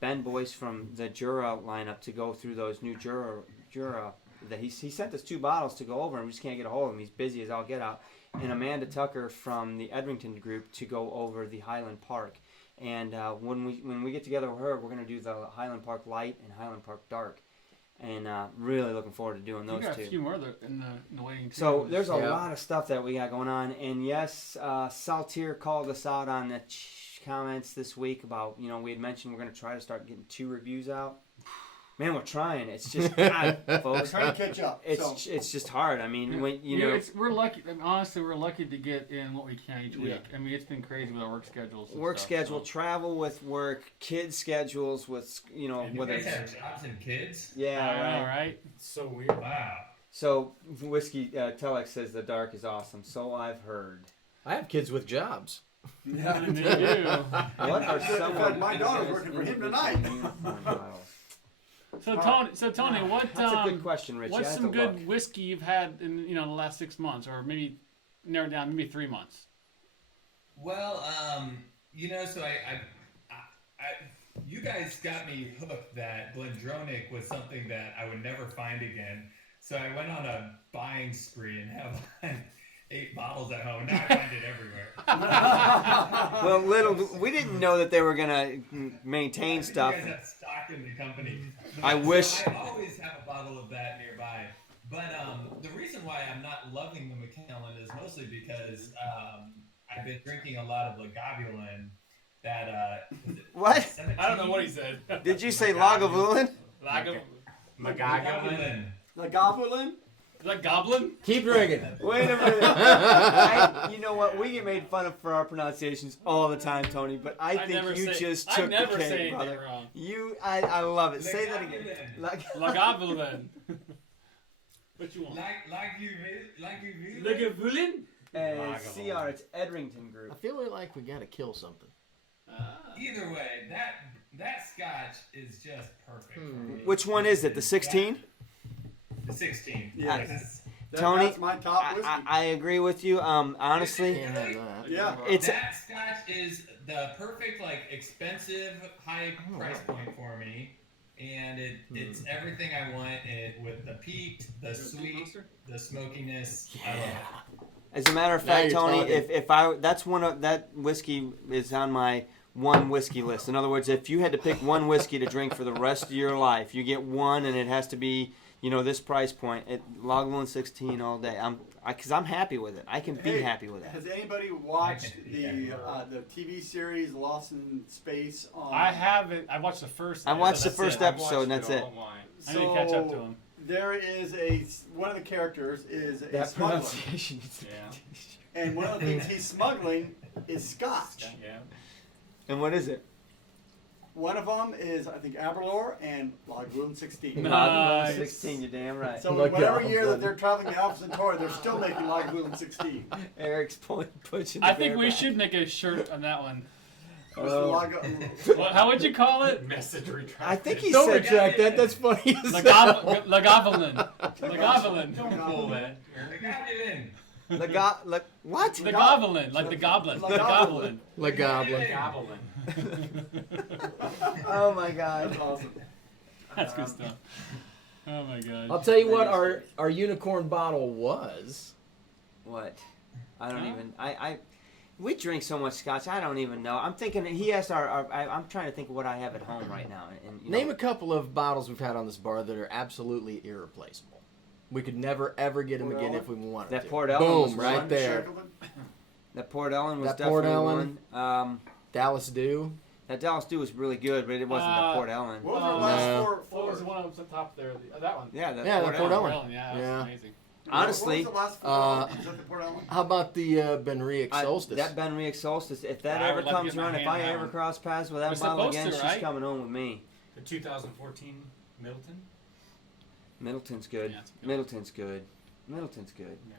Ben Boyce from the Jura lineup to go through those new Jura that he sent us 2 bottles to go over, and we just can't get a hold of him. He's busy as all get out. And Amanda Tucker from the Edrington group to go over the Highland Park. And when we get together with her, we're going to do the Highland Park Light and Highland Park Dark. And really looking forward to doing those You got two. a few more in the waiting. So too. there's a Yeah. lot of stuff that we got going on, and yes, Saltier called us out on the comments this week about, you know, we had mentioned we're going to try to start getting 2 reviews out. Man, we're trying. It's just God, we're folks. trying to catch up. So It's just hard. I mean, when we're lucky. I mean, honestly, we're lucky to get in what we can each week. I mean, it's been crazy with our work schedules. And work stuff, schedule, so. travel with work, kids schedules with And you whether guys it's have jobs and kids? yeah, All right. right. So weird. Wow. So whiskey Telex says the dark is awesome. So I've heard. I have kids with jobs. yeah. And they do. What are In fact, some? my daughter's working for him tonight. So Tony, what That's a good question, Rich. what's I have some to good look. whiskey you've had in the last 6 months, or maybe narrow it down, maybe 3 months? Well, so I you guys got me hooked that Glendronach was something that I would never find again. So I went on a buying spree and have 8 bottles at home. Now I find it everywhere. Well, we didn't know that they were gonna maintain stuff. You guys have stock in the company. I wish. I always have a bottle of that nearby. But the reason why I'm not loving the Macallan is mostly because I've been drinking a lot of Lagavulin. That What? I don't know what he said. Did you say Lagavulin? Lagavulin. The Goblin? Is that Goblin? Keep drinking. Wait a minute. You know what? We get made fun of for our pronunciations all the time, Tony. But I think you just I took never the say cake, anything brother. wrong. I love it. Say that again. Lagavulin. What you want? Lagavulin? CR, it's Edrington I Group. feel like we gotta kill something. Either way, that Scotch is just perfect for me. Which one is it? The 16? The 16. Yes. Tony, that's my top whiskey. I agree with you. Honestly, Can't have that. Yeah. it's That Scotch is the perfect, like, expensive, high price point for me. And it's everything I want with the peat, the sweet, the smokiness. I love it. as a matter of Now fact, you're Tony, talking. if I that's one of that whiskey is on my one whiskey list. In other words, if you had to pick one whiskey to drink for the rest of your life, you get one, and it has to be this price point. Lagavulin 16 all day. Because I'm happy with it. I can be happy with it. Has anybody watched be happy with the TV series Lost in Space on? I haven't. I watched the first. I watched the that's first it. episode, and that's it. I need to catch up to him. There is one of the characters is a That smuggler, pronunciation. Yeah. and one of the things he's smuggling is Scotch. Yeah. And what is it? One of them is, I think, Aberlour and Lagavulin 16. Nice. 16, you're damn right. So Look whatever out, year that buddy. they're traveling to Alpha Centauri, they're still making Lagavulin 16. Eric's pushing. I think we should make a shirt on that one. Laga- How would you call it? Message retracted. I think he Don't said. retract that. That's funny. as hell. Lagavulin. Lagavulin. Don't pull that. I got it in. What? Lagavulin, like the goblin. Lagavulin. La Goblin. Goblin. Oh my God. That's awesome. That's good stuff. Oh my god. I'll tell you what our unicorn bottle was. What? I don't even. We drink so much scotch. I don't even know. I'm thinking he asked I'm trying to think of what I have at home right now. And Name a couple of bottles we've had on this bar that are absolutely irreplaceable. We could never ever get them again if we wanted That to. Port Ellen was Boom, right one. there. That Port Ellen was That definitely Port Ellen. one. Dallas Dew. That Dallas Dew was really good, but it wasn't the Port Ellen. What was our last No. four? What was the one up the top there? That one. Yeah, that Yeah, Port the Port Ellen. Ellen. Yeah, that was Yeah. amazing. Honestly, What was the last four? Was that the Port Ellen? How about the Benriach Solstice? That Benriach Solstice. If that I ever would love to comes get my around, if hand I on that ever one. cross paths with that We're bottle supposed again, to, she's right? coming home with me. The 2014 Middleton. Middleton's good. Yeah, it's good. Middleton's good. Middleton's good. Yeah.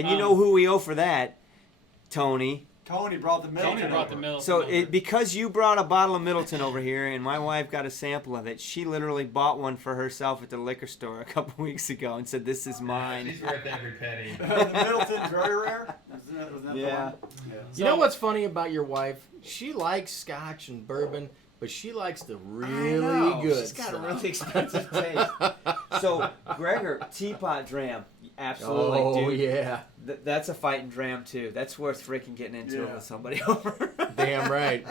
And you know who we owe for that? Tony. Tony brought the Middleton. Tony brought the over. Middleton. So over. because you brought a bottle of Middleton over here, and my wife got a sample of it, she literally bought one for herself at the liquor store a couple weeks ago and said, "This is mine." She's worth every penny. The Middleton's very rare. Was that Yeah. the one? You know what's funny about your wife? She likes scotch and bourbon, but she likes the really good She's got stuff. a really expensive taste. So, Gregor, teapot dram. Absolutely, Oh, dude. yeah. That's a fighting dram, too. That's worth freaking getting into Yeah. with somebody over. Damn right.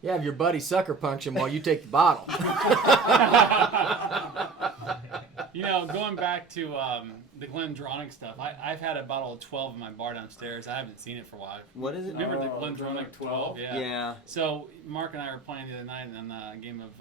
Yeah, have your buddy sucker punch him while you take the bottle. You know, going back to the Glendronach stuff, I've had a bottle of 12 in my bar downstairs. I haven't seen it for a while. What is it? Remember the Oh, Glendronach 12? Yeah. Yeah, So Mark and I were playing the other night in a game of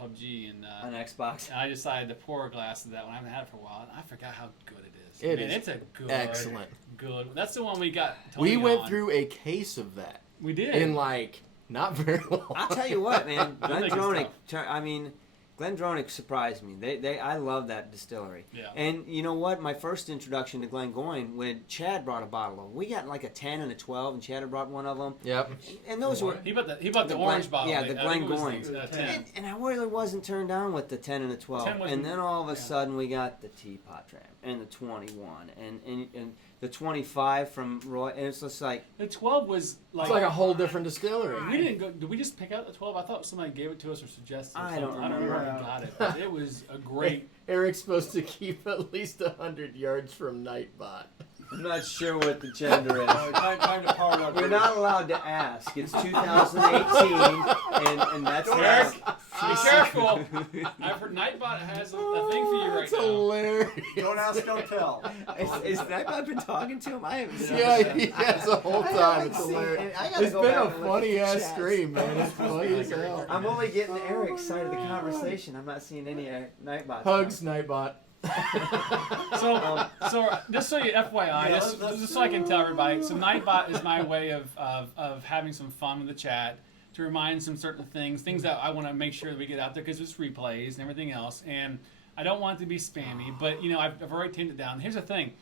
PUBG, and on Xbox. I decided to pour a glass of that one. I haven't had it for a while, and I forgot how good it is. It Man, is it's a good, excellent. good. That's the one we got. Tony We went on. through a case of that We did. in like not very long. I'll tell you what, man. They're making Glendronach. I mean, Glendronach surprised me. I love that distillery. Yeah. And you know what? My first introduction to Glengoyne, when Chad brought a bottle of, we got like a 10 and a 12, and Chad had brought one of them. Yep. And those were. He bought the The orange Glen- bottle. yeah, the I think it was Glengoyne. the 10. And I really wasn't turned on with the 10 and the 12. 10 wasn't- And then all of a yeah. sudden we got the teapot dram and the 21 and the 25 from Roy. And it's just like, The 12 was like. It's like a whole different distillery. We didn't go. Did we just pick out the 12? I thought somebody gave it to us or suggested. It or I don't something. I don't remember remember. who got it. But it was a great. Eric's supposed to keep at least 100 yards from Nightbot. I'm not sure what the gender is. Time to power up. We're not allowed to ask. It's 2018, and that's Don't that. ask. Be careful. I've heard Nightbot has a thing for you right That's now. hilarious. Don't ask, don't tell. Is that I've been talking to him? I haven't seen Yeah, him. he has the whole I time. haven't It's seen hilarious. it. I gotta It's go been back a and look at funny the ass chats. stream, man. It's funny as hell. I'm only getting Eric's side of the conversation. I'm not seeing any Nightbot. Hugs, Nightbot. So just so you FYI, just so I can tell everybody, so Nightbot is my way of having some fun with the chat, to remind some certain things that I want to make sure that we get out there because it's replays and everything else, and I don't want it to be spammy, but you know I've already tamed it down. Here's the thing: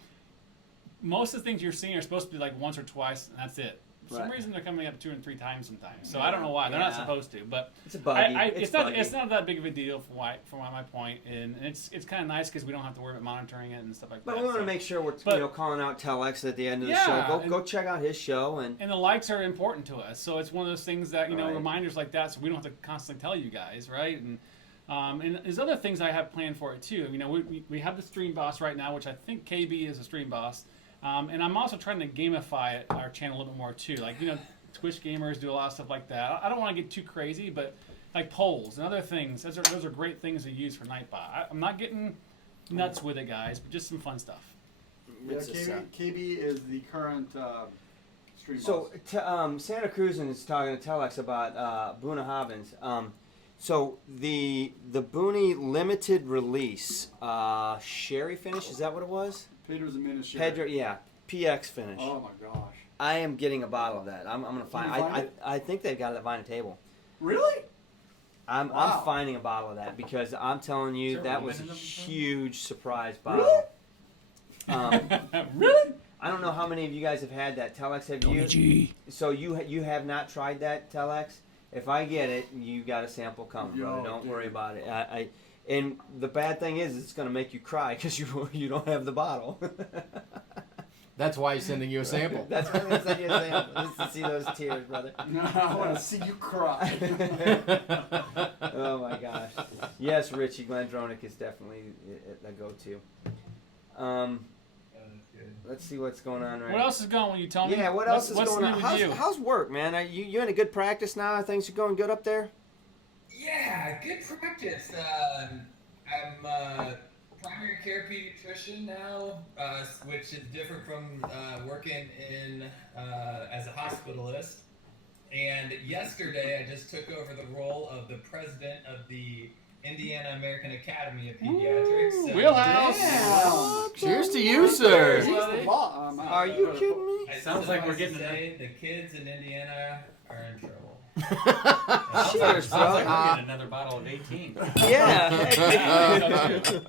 most of the things you're seeing are supposed to be like once or twice, and that's it. For some Right. reason, they're coming up 2 and 3 times sometimes. So I don't know why. They're not Yeah. supposed to. But It's a buggy. it's not buggy. it's not that big of a deal for my point, and it's kind of nice because we don't have to worry about monitoring it and stuff like But that. we want to So- make sure we're But- calling out Telex at the end of the Yeah, show. and- Go check out his show and And the likes are important to us, so it's one of those things that Right. reminders like that, so we don't have to constantly tell you guys, right? And there's other things I have planned for it too. We have the Stream Boss right now, which I think KB is a Stream Boss, and I'm also trying to gamify our channel a little bit more too. Like Twitch gamers do a lot of stuff like that. I don't want to get too crazy, but like polls and other things, those are great things to use for Nightbot. I'm not getting nuts with it, guys, but just some fun stuff. Yeah, It's just, KB is the current stream So boss. Santa Cruz is talking to Telex about Boona Hobbins. So the Booney limited release sherry finish, is that what it was? Pedro's a minister. Pedro, yeah, PX finish. Oh my gosh. I am getting a bottle of that. I'm gonna find. Can you find I think they've got it at Vine Table. Really? I'm Wow. finding a bottle of that because I'm telling Is you there that a was a limit of them? huge surprise bottle. Really? I don't know how many of you guys have had that. Telex, have you? G. So you have not tried that, Telex? If I get it, you got a sample coming, brother. Yo, Don't dude. worry about it. And the bad thing is, it's going to make you cry because you don't have the bottle. That's why he's sending you a sample. That's why I'm going to send you a sample, just to see those tears, brother. No, I want to see you cry. Oh my gosh. Yes, Richie, Glendronic is definitely a go-to. Let's see what's going on right What else is going on with you, Tony? Yeah, what else is what's going new on? with you? How's work, man? Are you in a good practice now? Are things going good up there? Yeah, good practice. I'm a primary care pediatrician now, which is different from working in as a hospitalist. And yesterday, I just took over the role of the president of the Indiana American Academy of Pediatrics. So Wheelhouse. Damn. Cheers to you, sir. He's the boss. Are you kidding me? I Sounds just like we're wanted to getting say the kids in Indiana are in trouble. Cheers, Sounds like bro. we're getting another bottle of 18. Yeah.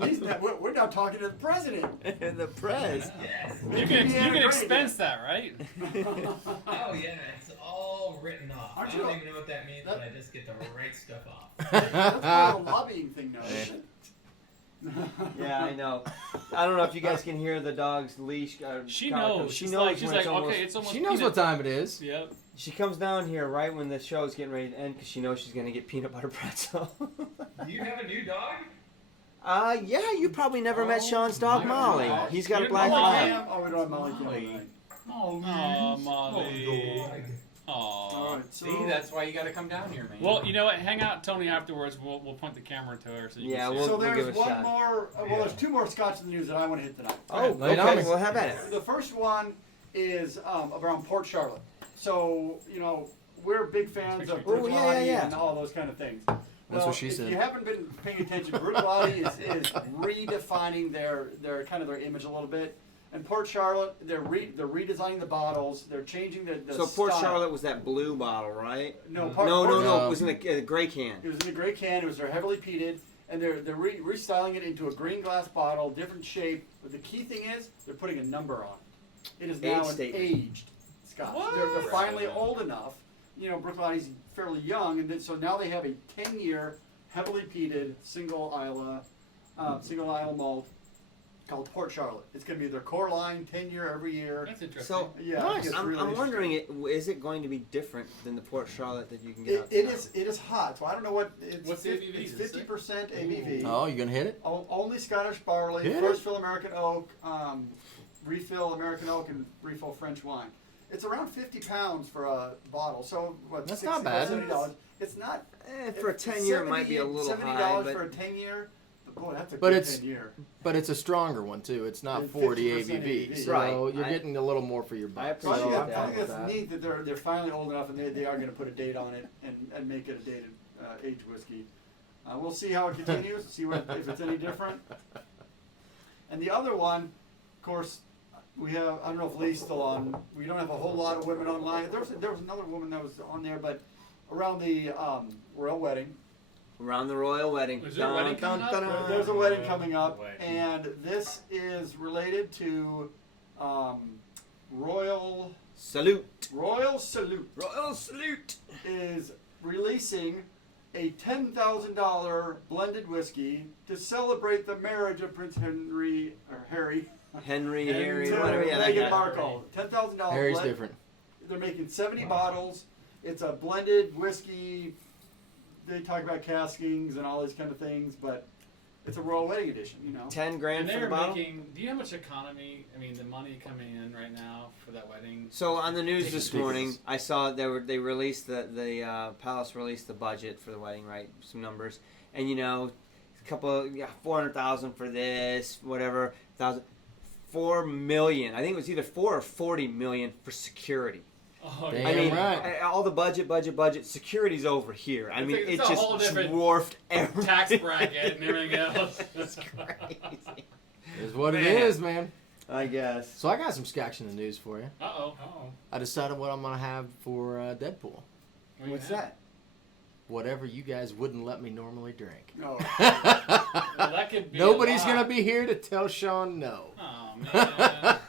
He's not, we're now talking to the president. The press. Yes. You can expense that, right? Oh yeah, it's all written off. Aren't I you don't a- even know what that means, but I just get to write stuff off. That's part of the lobbying thing now, isn't it? Yeah, I know. I don't know if you guys can hear the dog's leash. She collar. knows. She She's knows like, when she's it's like, almost. okay, it's almost. She knows what time it is. Yep. She comes down here right when the show's getting ready to end because she knows she's gonna get peanut butter pretzel. Do you have a new dog? Yeah, you probably never met Sean's dog my Molly. gosh. He's got a You're black Molly eye. Cam. Oh, we don't have Molly Cam Molly. tonight. Oh, Molly. All Aw. right, so See, that's why you got to come down here, man. Well, you know what? Hang out, Tony. Afterwards, we'll point the camera to her so you Yeah, can see. we'll- so there's give it a one shot. more. Well, there's two more Scotch in the news that I want to hit tonight. Oh, Lay it on okay. me. Well, have at it. The first one is around Port Charlotte. So we're big fans of Oh, yeah, Bruichladdich yeah. and all those kind of things. That's what she if said. you haven't been paying attention, Bruichladdich is redefining their kind of their image a little bit. And Port Charlotte, they're redesigning the bottles. They're changing the So Port style. Charlotte was that blue bottle, right? No, No, Port no. Charlotte- It was in a gray can. It was in a gray can. It was their heavily peated, and they're restyling it into a green glass bottle, different shape. But the key thing is they're putting a number on it. It is now Age an statement. aged Scotch. They're finally old enough. Bruichladdich fairly young, and then, so now they have a 10-year heavily peated single isle malt called Port Charlotte. It's going to be their core line, 10-year every year. That's interesting. So Yeah, nice. it's I'm really wondering, is it going to be different than the Port Charlotte that you can get? It outside? is hot. So I don't know what it's. What's the ABV? It's Is it 50% ABV. Oh, you gonna hit it? Only Scottish barley, Hit first fill American oak, refill American oak, and refill French wine. It's around 50 pounds for a bottle, so what? That's 60 not bad. $70. It's not. For a 10-year, it might be a little $70 high, for a but 10-year. Boy, that's a But good it's- 10-year. But it's a stronger one too. It's not And 40 50% ABV, ABV. so Right. you're getting a little more for your I buck. So I think, appreciate I that. think that's neat that they're finally old enough and they are going to put a date on it and make it a dated aged whiskey. We'll see how it continues. See if it's any different. And the other one, of course, we have. I don't know if Lee's still on. We don't have a whole lot of women online. There was another woman that was on there, but around the royal wedding. around the royal wedding. Is there a wedding coming up? There's a wedding coming up, Wedding. and this is related to royal Salute. Royal Salute Royal salute. is releasing a $10,000 blended whiskey to celebrate the marriage of Prince Henry or Harry. Harry, to whatever. Yeah, that Meghan guy. Markle. $10,000. Harry's blend. different. They're making 70 bottles. It's a blended whiskey. They talk about caskings and all these kind of things, but it's a royal wedding edition. 10 grand And for the they're bottle. making. Do you know how much economy? I mean, the money coming in right now for that wedding. So on the news this Ridiculous. morning, I saw they released the Palace released the budget for the wedding, right? Some numbers, and a couple of 400,000 for this, whatever, 4 million. I think it was either 4 or 40 million for security. Oh, Damn I mean, right. all the budget. Security's over here. I It's mean, a- it it's a whole just different dwarfed everything. tax bracket and everything else. It's crazy. Is what it Man. is, man. I guess. So I got some Scotch in the news for you. Uh-oh. I decided what I'm gonna have for Deadpool. What's that? Whatever you guys wouldn't let me normally drink. No. Well, that could be Nobody's a lot. gonna be here to tell Sean no. Oh man.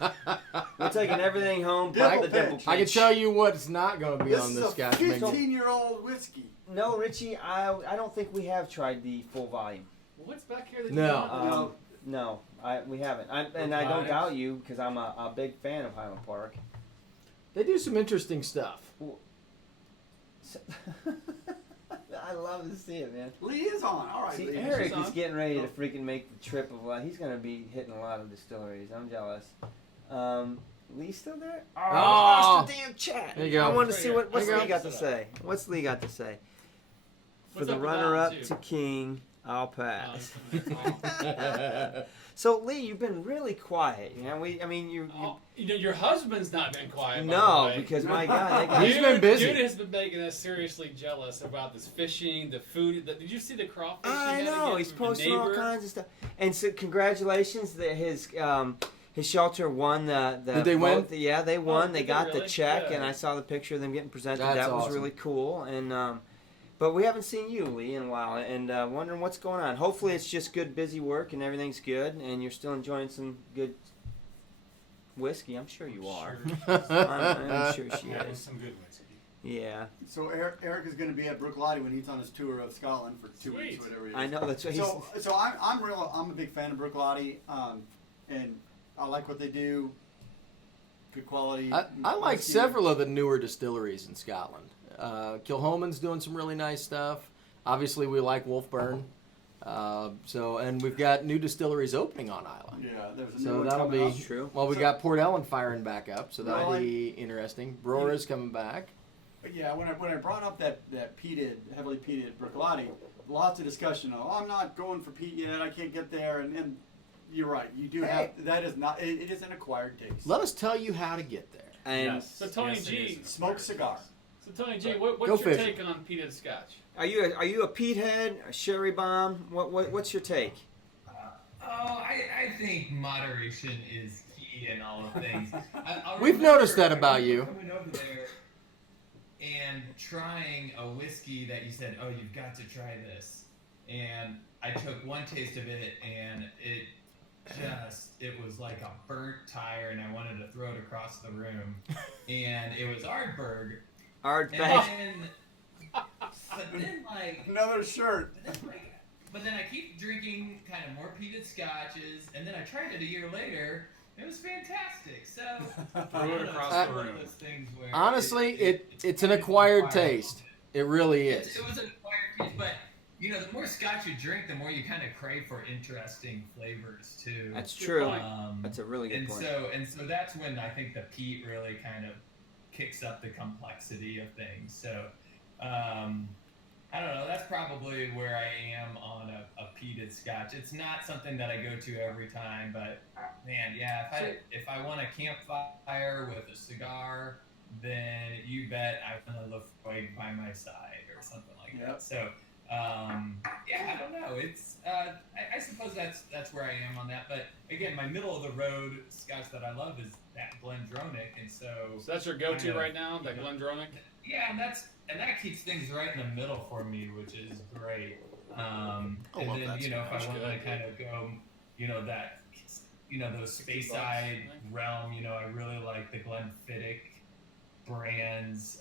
We're taking everything home. Dimple But the dimple pinch. I can pinch. tell you what's not gonna be This on is this a Scotch menu. 15-year-old whiskey. No, Richie, I don't think we have tried the full volume. What's back here that No. you want? Um, no, we haven't. And I don't doubt you because I'm a big fan of Highland Park. They do some interesting stuff. I love to see it, man. Lee is on. All right, See, Lee. Eric on. is getting ready to freaking make the trip of life. He's going to be hitting a lot of distilleries. I'm jealous. Lee's still there? Oh, I lost the damn chat. There you go. I wanted to see what's There you go. Lee got to say. What's Lee got to say? For What's the up with runner-up that, to too? King, I'll pass. Oh, So Lee, you've been really quiet. You your husband's not been quiet. by no, the way. because my God, that guy. He's been busy. Dude has been making us seriously jealous about this fishing, the food. Did you see the crawfish? I he had know again he's from a posting all neighbor? kinds of stuff. And so, congratulations that his shelter won the. Did they win? Yeah, they won. Oh, they did got they the really? check, Good. and I saw the picture of them getting presented. That's that was awesome. really cool. And but we haven't seen you, Lee, in a while, and wondering what's going on. Hopefully, it's just good, busy work, and everything's good, and you're still enjoying some good whiskey. I'm sure you are. I'm sure she Yeah, it was is. some good whiskey. Yeah, So Eric is going to be at Brooklady when he's on his tour of Scotland for 2 Sweet. weeks, whatever it is. I know that's what he's. So I'm a big fan of Brooklady, and I like what they do. Good quality. I like whiskey. several of the newer distilleries in Scotland. Kilhoman's doing some really nice stuff. Obviously, we like Wolfburn. And we've got new distilleries opening on Island. Yeah, there's a new So one that'll coming be up. True. Well, we So- got Port Ellen firing back up, so that'll Well, be interesting. Brora's coming back. But yeah, when I brought up that heavily peated Brooklady, lots of discussion. Oh, I'm not going for peat yet. I can't get there. And you're right. You do have that is not. It is an acquired taste. Let us tell you how to get there. And Yes. So Tony Yes, it G, is. Smoked cigar. So Tony G, Go what's your fishing. take on peated Scotch? are you a peat head, a sherry bomb? What's your take? I think moderation is key in all of things. I'll We've remember noticed that about you. Coming over there and trying a whiskey that you said, "Oh, you've got to try this," and I took one taste of it, and it was like a burnt tire, and I wanted to throw it across the room, and it was Ardbeg, Art and back. but then like. Another shirt. But then I keep drinking kind of more peated scotches, and then I tried it a year later. It was fantastic. So I Threw it don't know, across it's the one room. of those things where Honestly, it's an kind of acquired acquired. taste. It really is. It was an acquired taste, but the more scotch you drink, the more you kind of crave for interesting flavors too. That's true. point. That's a really good and point. so that's when I think the peat really kind of kicks up the complexity of things. So. I don't know. That's probably where I am on a peated scotch. It's not something that I go to every time, but man, yeah. If I want a campfire with a cigar, then you bet I want a Lefroy by my side or something like Yep. that. So yeah, I don't know. It's I suppose that's where I am on that. But again, my middle of the road scotch that I love is that Glendronach, and so So that's your go-to Kinda, right now, that you know. Glendronach? yeah, and that keeps things right in the middle for me, which is great. And love then that if I Scotch. want to Good. kind of go, those $60 Speyside bucks. realm, I really like the Glenfiddich brands,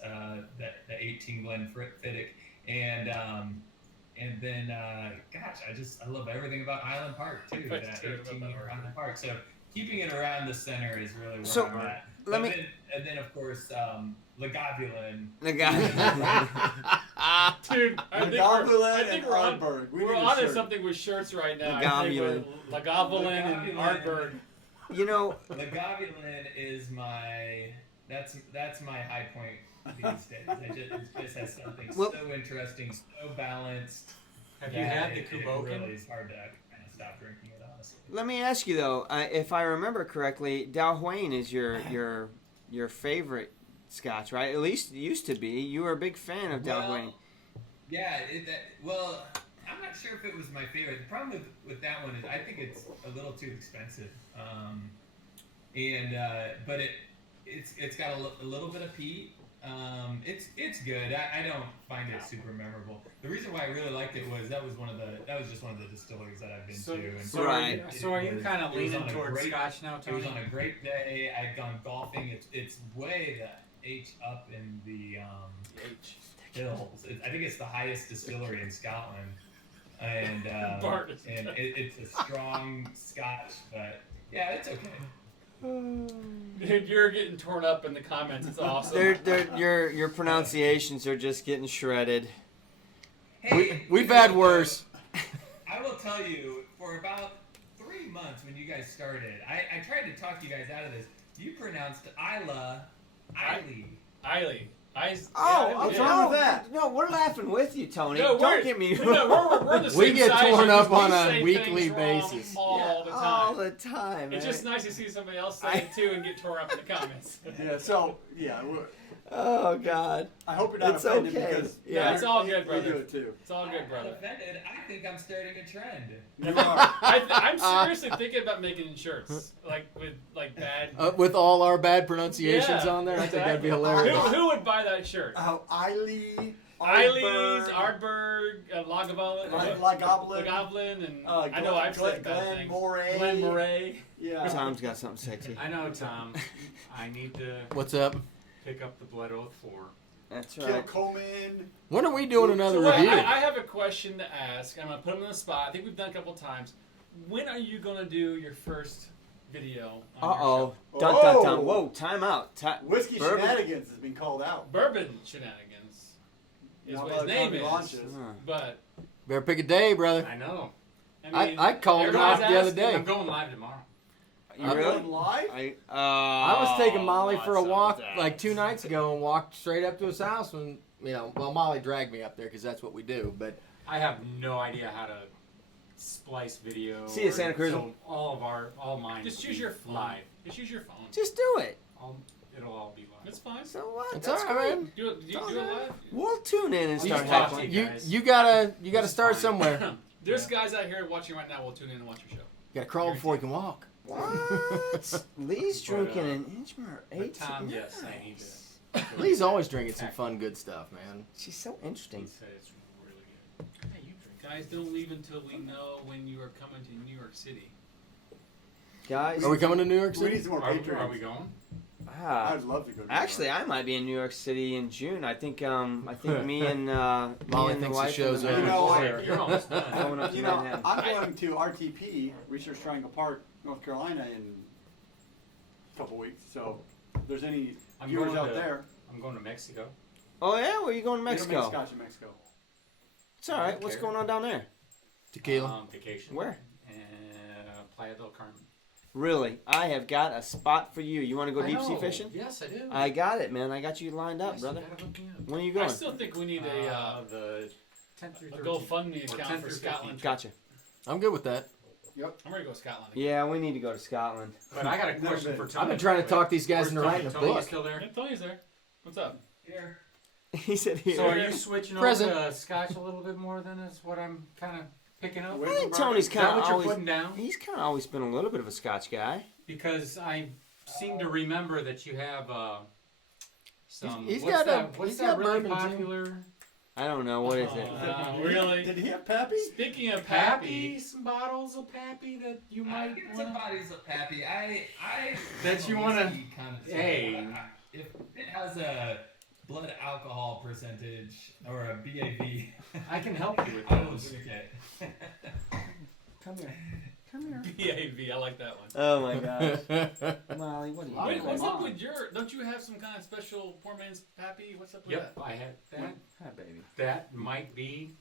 the 18 Glenfarclas, and then gosh, I love everything about Island Park too. That 18 Island Park. So keeping it around the center is really where I'm at. And then of course Lagavulin. The guy. Dude, I think we're onto something with shirts right now. Lagavulin. Lagavulin and Artberg. You know, Lagavulin is that's my high point these days. It just has something so interesting, so balanced. Have you had the It Kuboken? really is hard to kind of stop drinking it, honestly. let me ask you though, if I remember correctly, Dalhousie is your favorite Scotch, right? At least it used to be. You were a big fan of Dalhousie. Yeah, I'm not sure if it was my favorite. The problem with that one is I think it's a little too expensive. But it's got a little bit of peat. It's good. I don't find it super memorable. The reason why I really liked it was that was just one of the distilleries that I've been to. And So are you kind of leaning towards Scotch now, It Tony? was on a great day. I'd gone golfing. It's way the H up in the hills. I think it's the highest distillery in Scotland, and it's a strong Scotch, but yeah, it's okay. Dude, you're getting torn up in the comments. It's awesome. Your pronunciations are just getting shredded. Hey, We've had worse. I will tell you, for about 3 months when you guys started, I tried to talk you guys out of this. You pronounced Isla, Eiley. What's wrong with that? No, we're laughing with you, Tony. No, Don't get me wrong. we're the same We get size, torn up we on say a weekly things wrong basis. all the time. All the time. It's man. just nice to see somebody else say it too and get torn up in the comments. Oh God. I hope you're not It's offended okay. because Yeah. It's all good, we brother. do it too. It's all good, I'm brother. offended. I think I'm starting a trend. You are. I'm seriously thinking about making shirts with bad. With all our bad pronunciations Yeah, on there, I think that'd be exactly. hilarious. Who would buy that shirt? Eiley, Eileen's, Artberg, Lagavulin, Lagavulin, and I know I've said bad Glen things. Moray. Glen Moray. Yeah. Tom's got something sexy. I know, Tom. I need to What's up? pick up the Blood Oath 4. That's Kill right. Coleman. When are we doing another So wait, review? I have a question to ask. I'm gonna put him on the spot. I think we've done a couple times. When are you gonna do your first video? On your Uh-oh. show? Dun dun dun. Whoa, time out. Whiskey Bourbon? Shenanigans has been called out. Bourbon Shenanigans is Not what by his the name time he is. launches. But Better pick a day, brother. I know. I called him out everybody's the other asking. day. I'm going live tomorrow. You I'm really? going live? I was taking Molly for a what's up walk with that? like 2 nights ago and walked straight up to his house when, Molly dragged me up there because that's what we do. But I have no idea how to splice video. See you, Santa Cruz. So all mine. just will use be your phone. live. Just use your phone. Just do it. It'll all be live. That's fine. So what? it's That's all right, great. man. Do it live. We'll tune in and I'll start just talk to having. you. You guys. you gotta It's start fine. somewhere. There's guys out here watching right now. Will tune in and watch your show. You gotta crawl before you can walk. What? Lee's But, drinking an Inchmore But 18. Tom, yes, I need to. Lee's always drinking some fun, good stuff, man. She's so interesting. He said it's really good. Hey, you drink. Guys, don't leave until we know when you are coming to New York City. Guys, Are we coming to New York We City? need some more Are patrons. we going? I'd love to go to New actually, York. I might be in New York City in June. I think me and Molly the thinks the wife show's and the over. You know, boy You're almost are done. going up to You know, Manhattan. I'm going to RTP, Research Triangle Park, North Carolina, in a couple weeks. So, if there's any I'm viewers going out to- there, I'm going to Mexico. Oh yeah, where are you going to we don't make Mexico? Scotch in Mexico. It's all right. What's Okay. going on down there? Tequila. Vacation. Where? Playa del Carmen. Really, I have got a spot for you. You want to go I deep sea know. fishing? Yes, I do. I got it, man. I got you lined up, Yes, brother. You gotta hook me up. When are you I going? still think we need a the 10th through a 13th. GoFundMe Or account 10th for through Scotland. Gotcha. I'm good with that. I'm ready to go to Scotland. Again. Yeah, we need to go to Scotland. But I got a Never question been. for Tony. I've been trying to talk these guys Where's into Tony? writing a Tony, you book. still there? Yeah, Tony's there. What's up? Here. He said here. So are you switching Present. over to Scotch a little bit more than is what I'm kind of picking up? Wait. I think Tony's Is that kind of what you're always. putting down? He's kind of always been a little bit of a Scotch guy. Because I seem to remember that you have some. He's what's got that, a- what's he's that got really bourbon, too. popular? I don't know what is it. Really? Did he have Pappy? Speaking of Pappy, Pappy, some bottles of Pappy that you I might get want some bodies of Pappy. That you wanna- Kind of Hey. if it has a blood alcohol percentage or a BAV. I can help you with Oh, those. okay. Come here. Come here. BAV, I like that one. Oh my gosh. Molly, what are you Wait, doing? what's up with your? Don't you have some kind of special poor man's pappy? What's up with Yep, that? I had that. Hi, baby. That might be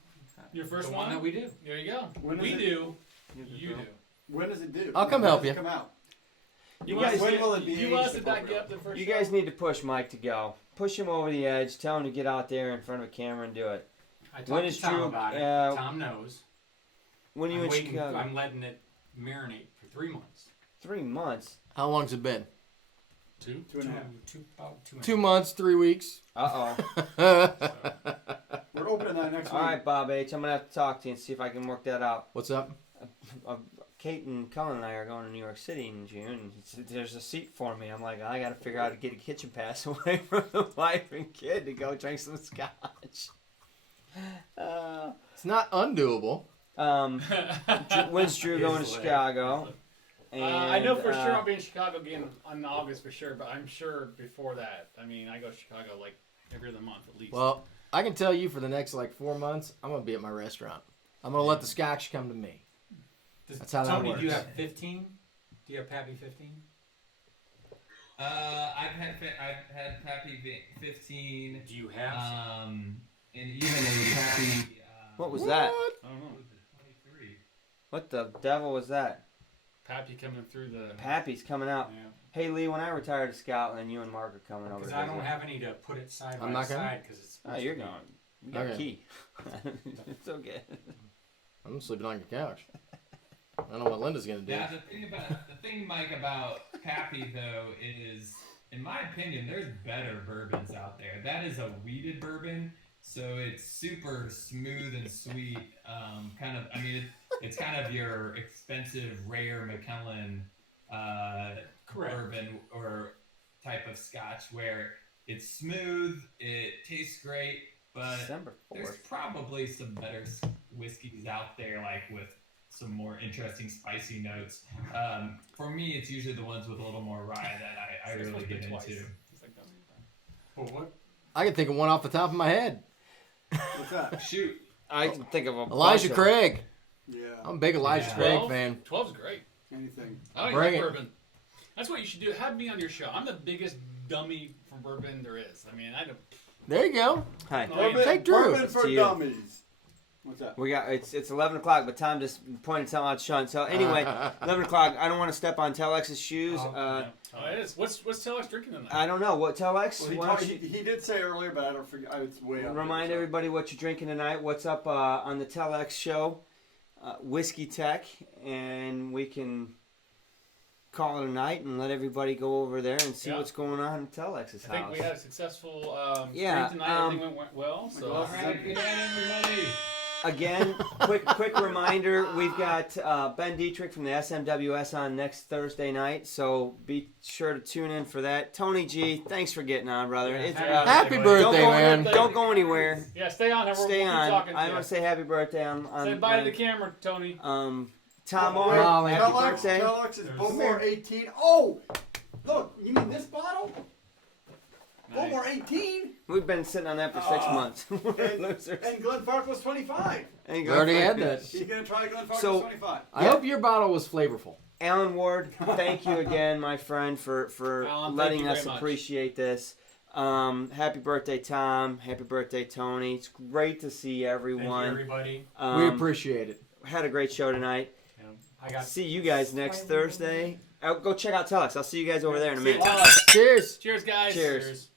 Your first the one that we do. There you go. When is We it? do. Here's the You girl. do. When does it do? I'll come When help does it you. Come out. You guys- guys, when will it be you aged guys did not appropriately? get up the first. You shot? guys need to push Mike to go. Push him over the edge. Tell him to get out there in front of a camera and do it. I talked When to is Tom Drew, about it. Tom knows. When you I'm in waiting. Chicago? I'm letting it marinate for 3 months. 3 months. How long's it been? Two, Two and a half. about 2 2 months, 3 weeks. Uh oh. We're opening that next All week. right, Bob H. I'm gonna have to talk to you and see if I can work that out. What's up? Kate and Cullen and I are going to New York City in June. And there's a seat for me. I'm like, I got to figure out how to get a kitchen pass away from the wife and kid to go drink some scotch. It's not undoable. When's Drew going to Chicago? And, I know for sure I'll be in Chicago again in August for sure, but I'm sure before that. I mean, I go to Chicago like every other month at least. Well, I can tell you for the next like 4 months, I'm gonna be at my restaurant. I'm gonna let the scotch come to me. That's how that Tony, works. do you have 15? Do you have Pappy 15? I've had Pappy 15. Do you have? And even a Pappy. what was that? I don't know. 23. What the devil was that? Pappy coming through the. Pappy's coming out. Yeah. Hey Lee, when I retire to Scotland, you and Mark are coming over. Because to I don't visit. have any to put it side I'm by not coming? side because it's. Oh, you're going. You got a Okay. key. It's okay. I'm sleeping on your couch. I don't know what Linda's gonna do. Yeah, the thing, Mike, about Pappy though is, in my opinion, there's better bourbons out there. That is a weeded bourbon, so it's super smooth and sweet. It's kind of your expensive, rare Macallan Correct. bourbon or type of Scotch where it's smooth, it tastes great, but December there's 4th. probably some better whiskeys out there, like with some more interesting spicy notes. For me, it's usually the ones with a little more rye that I really get into. It's like that. Well, what? I can think of one off the top of my head. What's that? Shoot. I can think of a Elijah bunch of- Craig. Yeah. I'm a big Elijah Yeah. Craig 12? fan. 12's great. Anything. I don't Bring even it. like bourbon. That's what you should do. Have me on your show. I'm the biggest dummy for bourbon there is. I mean, I don't. There you go. Hi. Bourbon, Take Drew. bourbon for To you. dummies. What's that? We got it's 11 o'clock, but Tom just pointed something out to Sean. So anyway, 11 o'clock. I don't want to step on Telex's shoes. Oh, it is. What's Telex drinking tonight? I don't know what Telex. Well, he, why told, don't he did say earlier, but I don't forget. It's way you up. remind there, so. everybody what you're drinking tonight? What's up on the Telex show? Whiskey Tech, and we can call it a night and let everybody go over there and see Yeah. what's going on in Telex's I think house. we had a successful Yeah, stream tonight. Everything went well. So All right, good night, everybody. Again, quick reminder, we've got Ben Dietrich from the SMWS on next Thursday night, so be sure to tune in for that. Tony G, thanks for getting on, brother. Yeah, It's, Happy don't birthday, go, man. Don't go anywhere. yeah, stay on. Everyone. Stay We'll keep on. talking to I you. want to say happy birthday on Say bye to the camera, Tony. Tom Oh, Orr, wait, Molly. happy Telex, birthday. Telex is There's- Bowmore 18. Oh! Look, you mean this bottle? Nice. Bowmore 18? We've been sitting on that for 6 months. We're And, losers. and Glenfarclas 25. And We already had that. He's going to try Glenfarclas So- 25. I hope your bottle was flavorful. Alan Ward, thank you again, my friend, for Alan, thank letting you us very much. appreciate this. Happy birthday, Tom. Happy birthday, Tony. It's great to see Thank you, everyone. everybody. We appreciate it. Had a great show tonight. I got. See you guys next Thursday. Go check out Telex. I'll see you guys over there in a minute. Cheers. Cheers, guys. Cheers.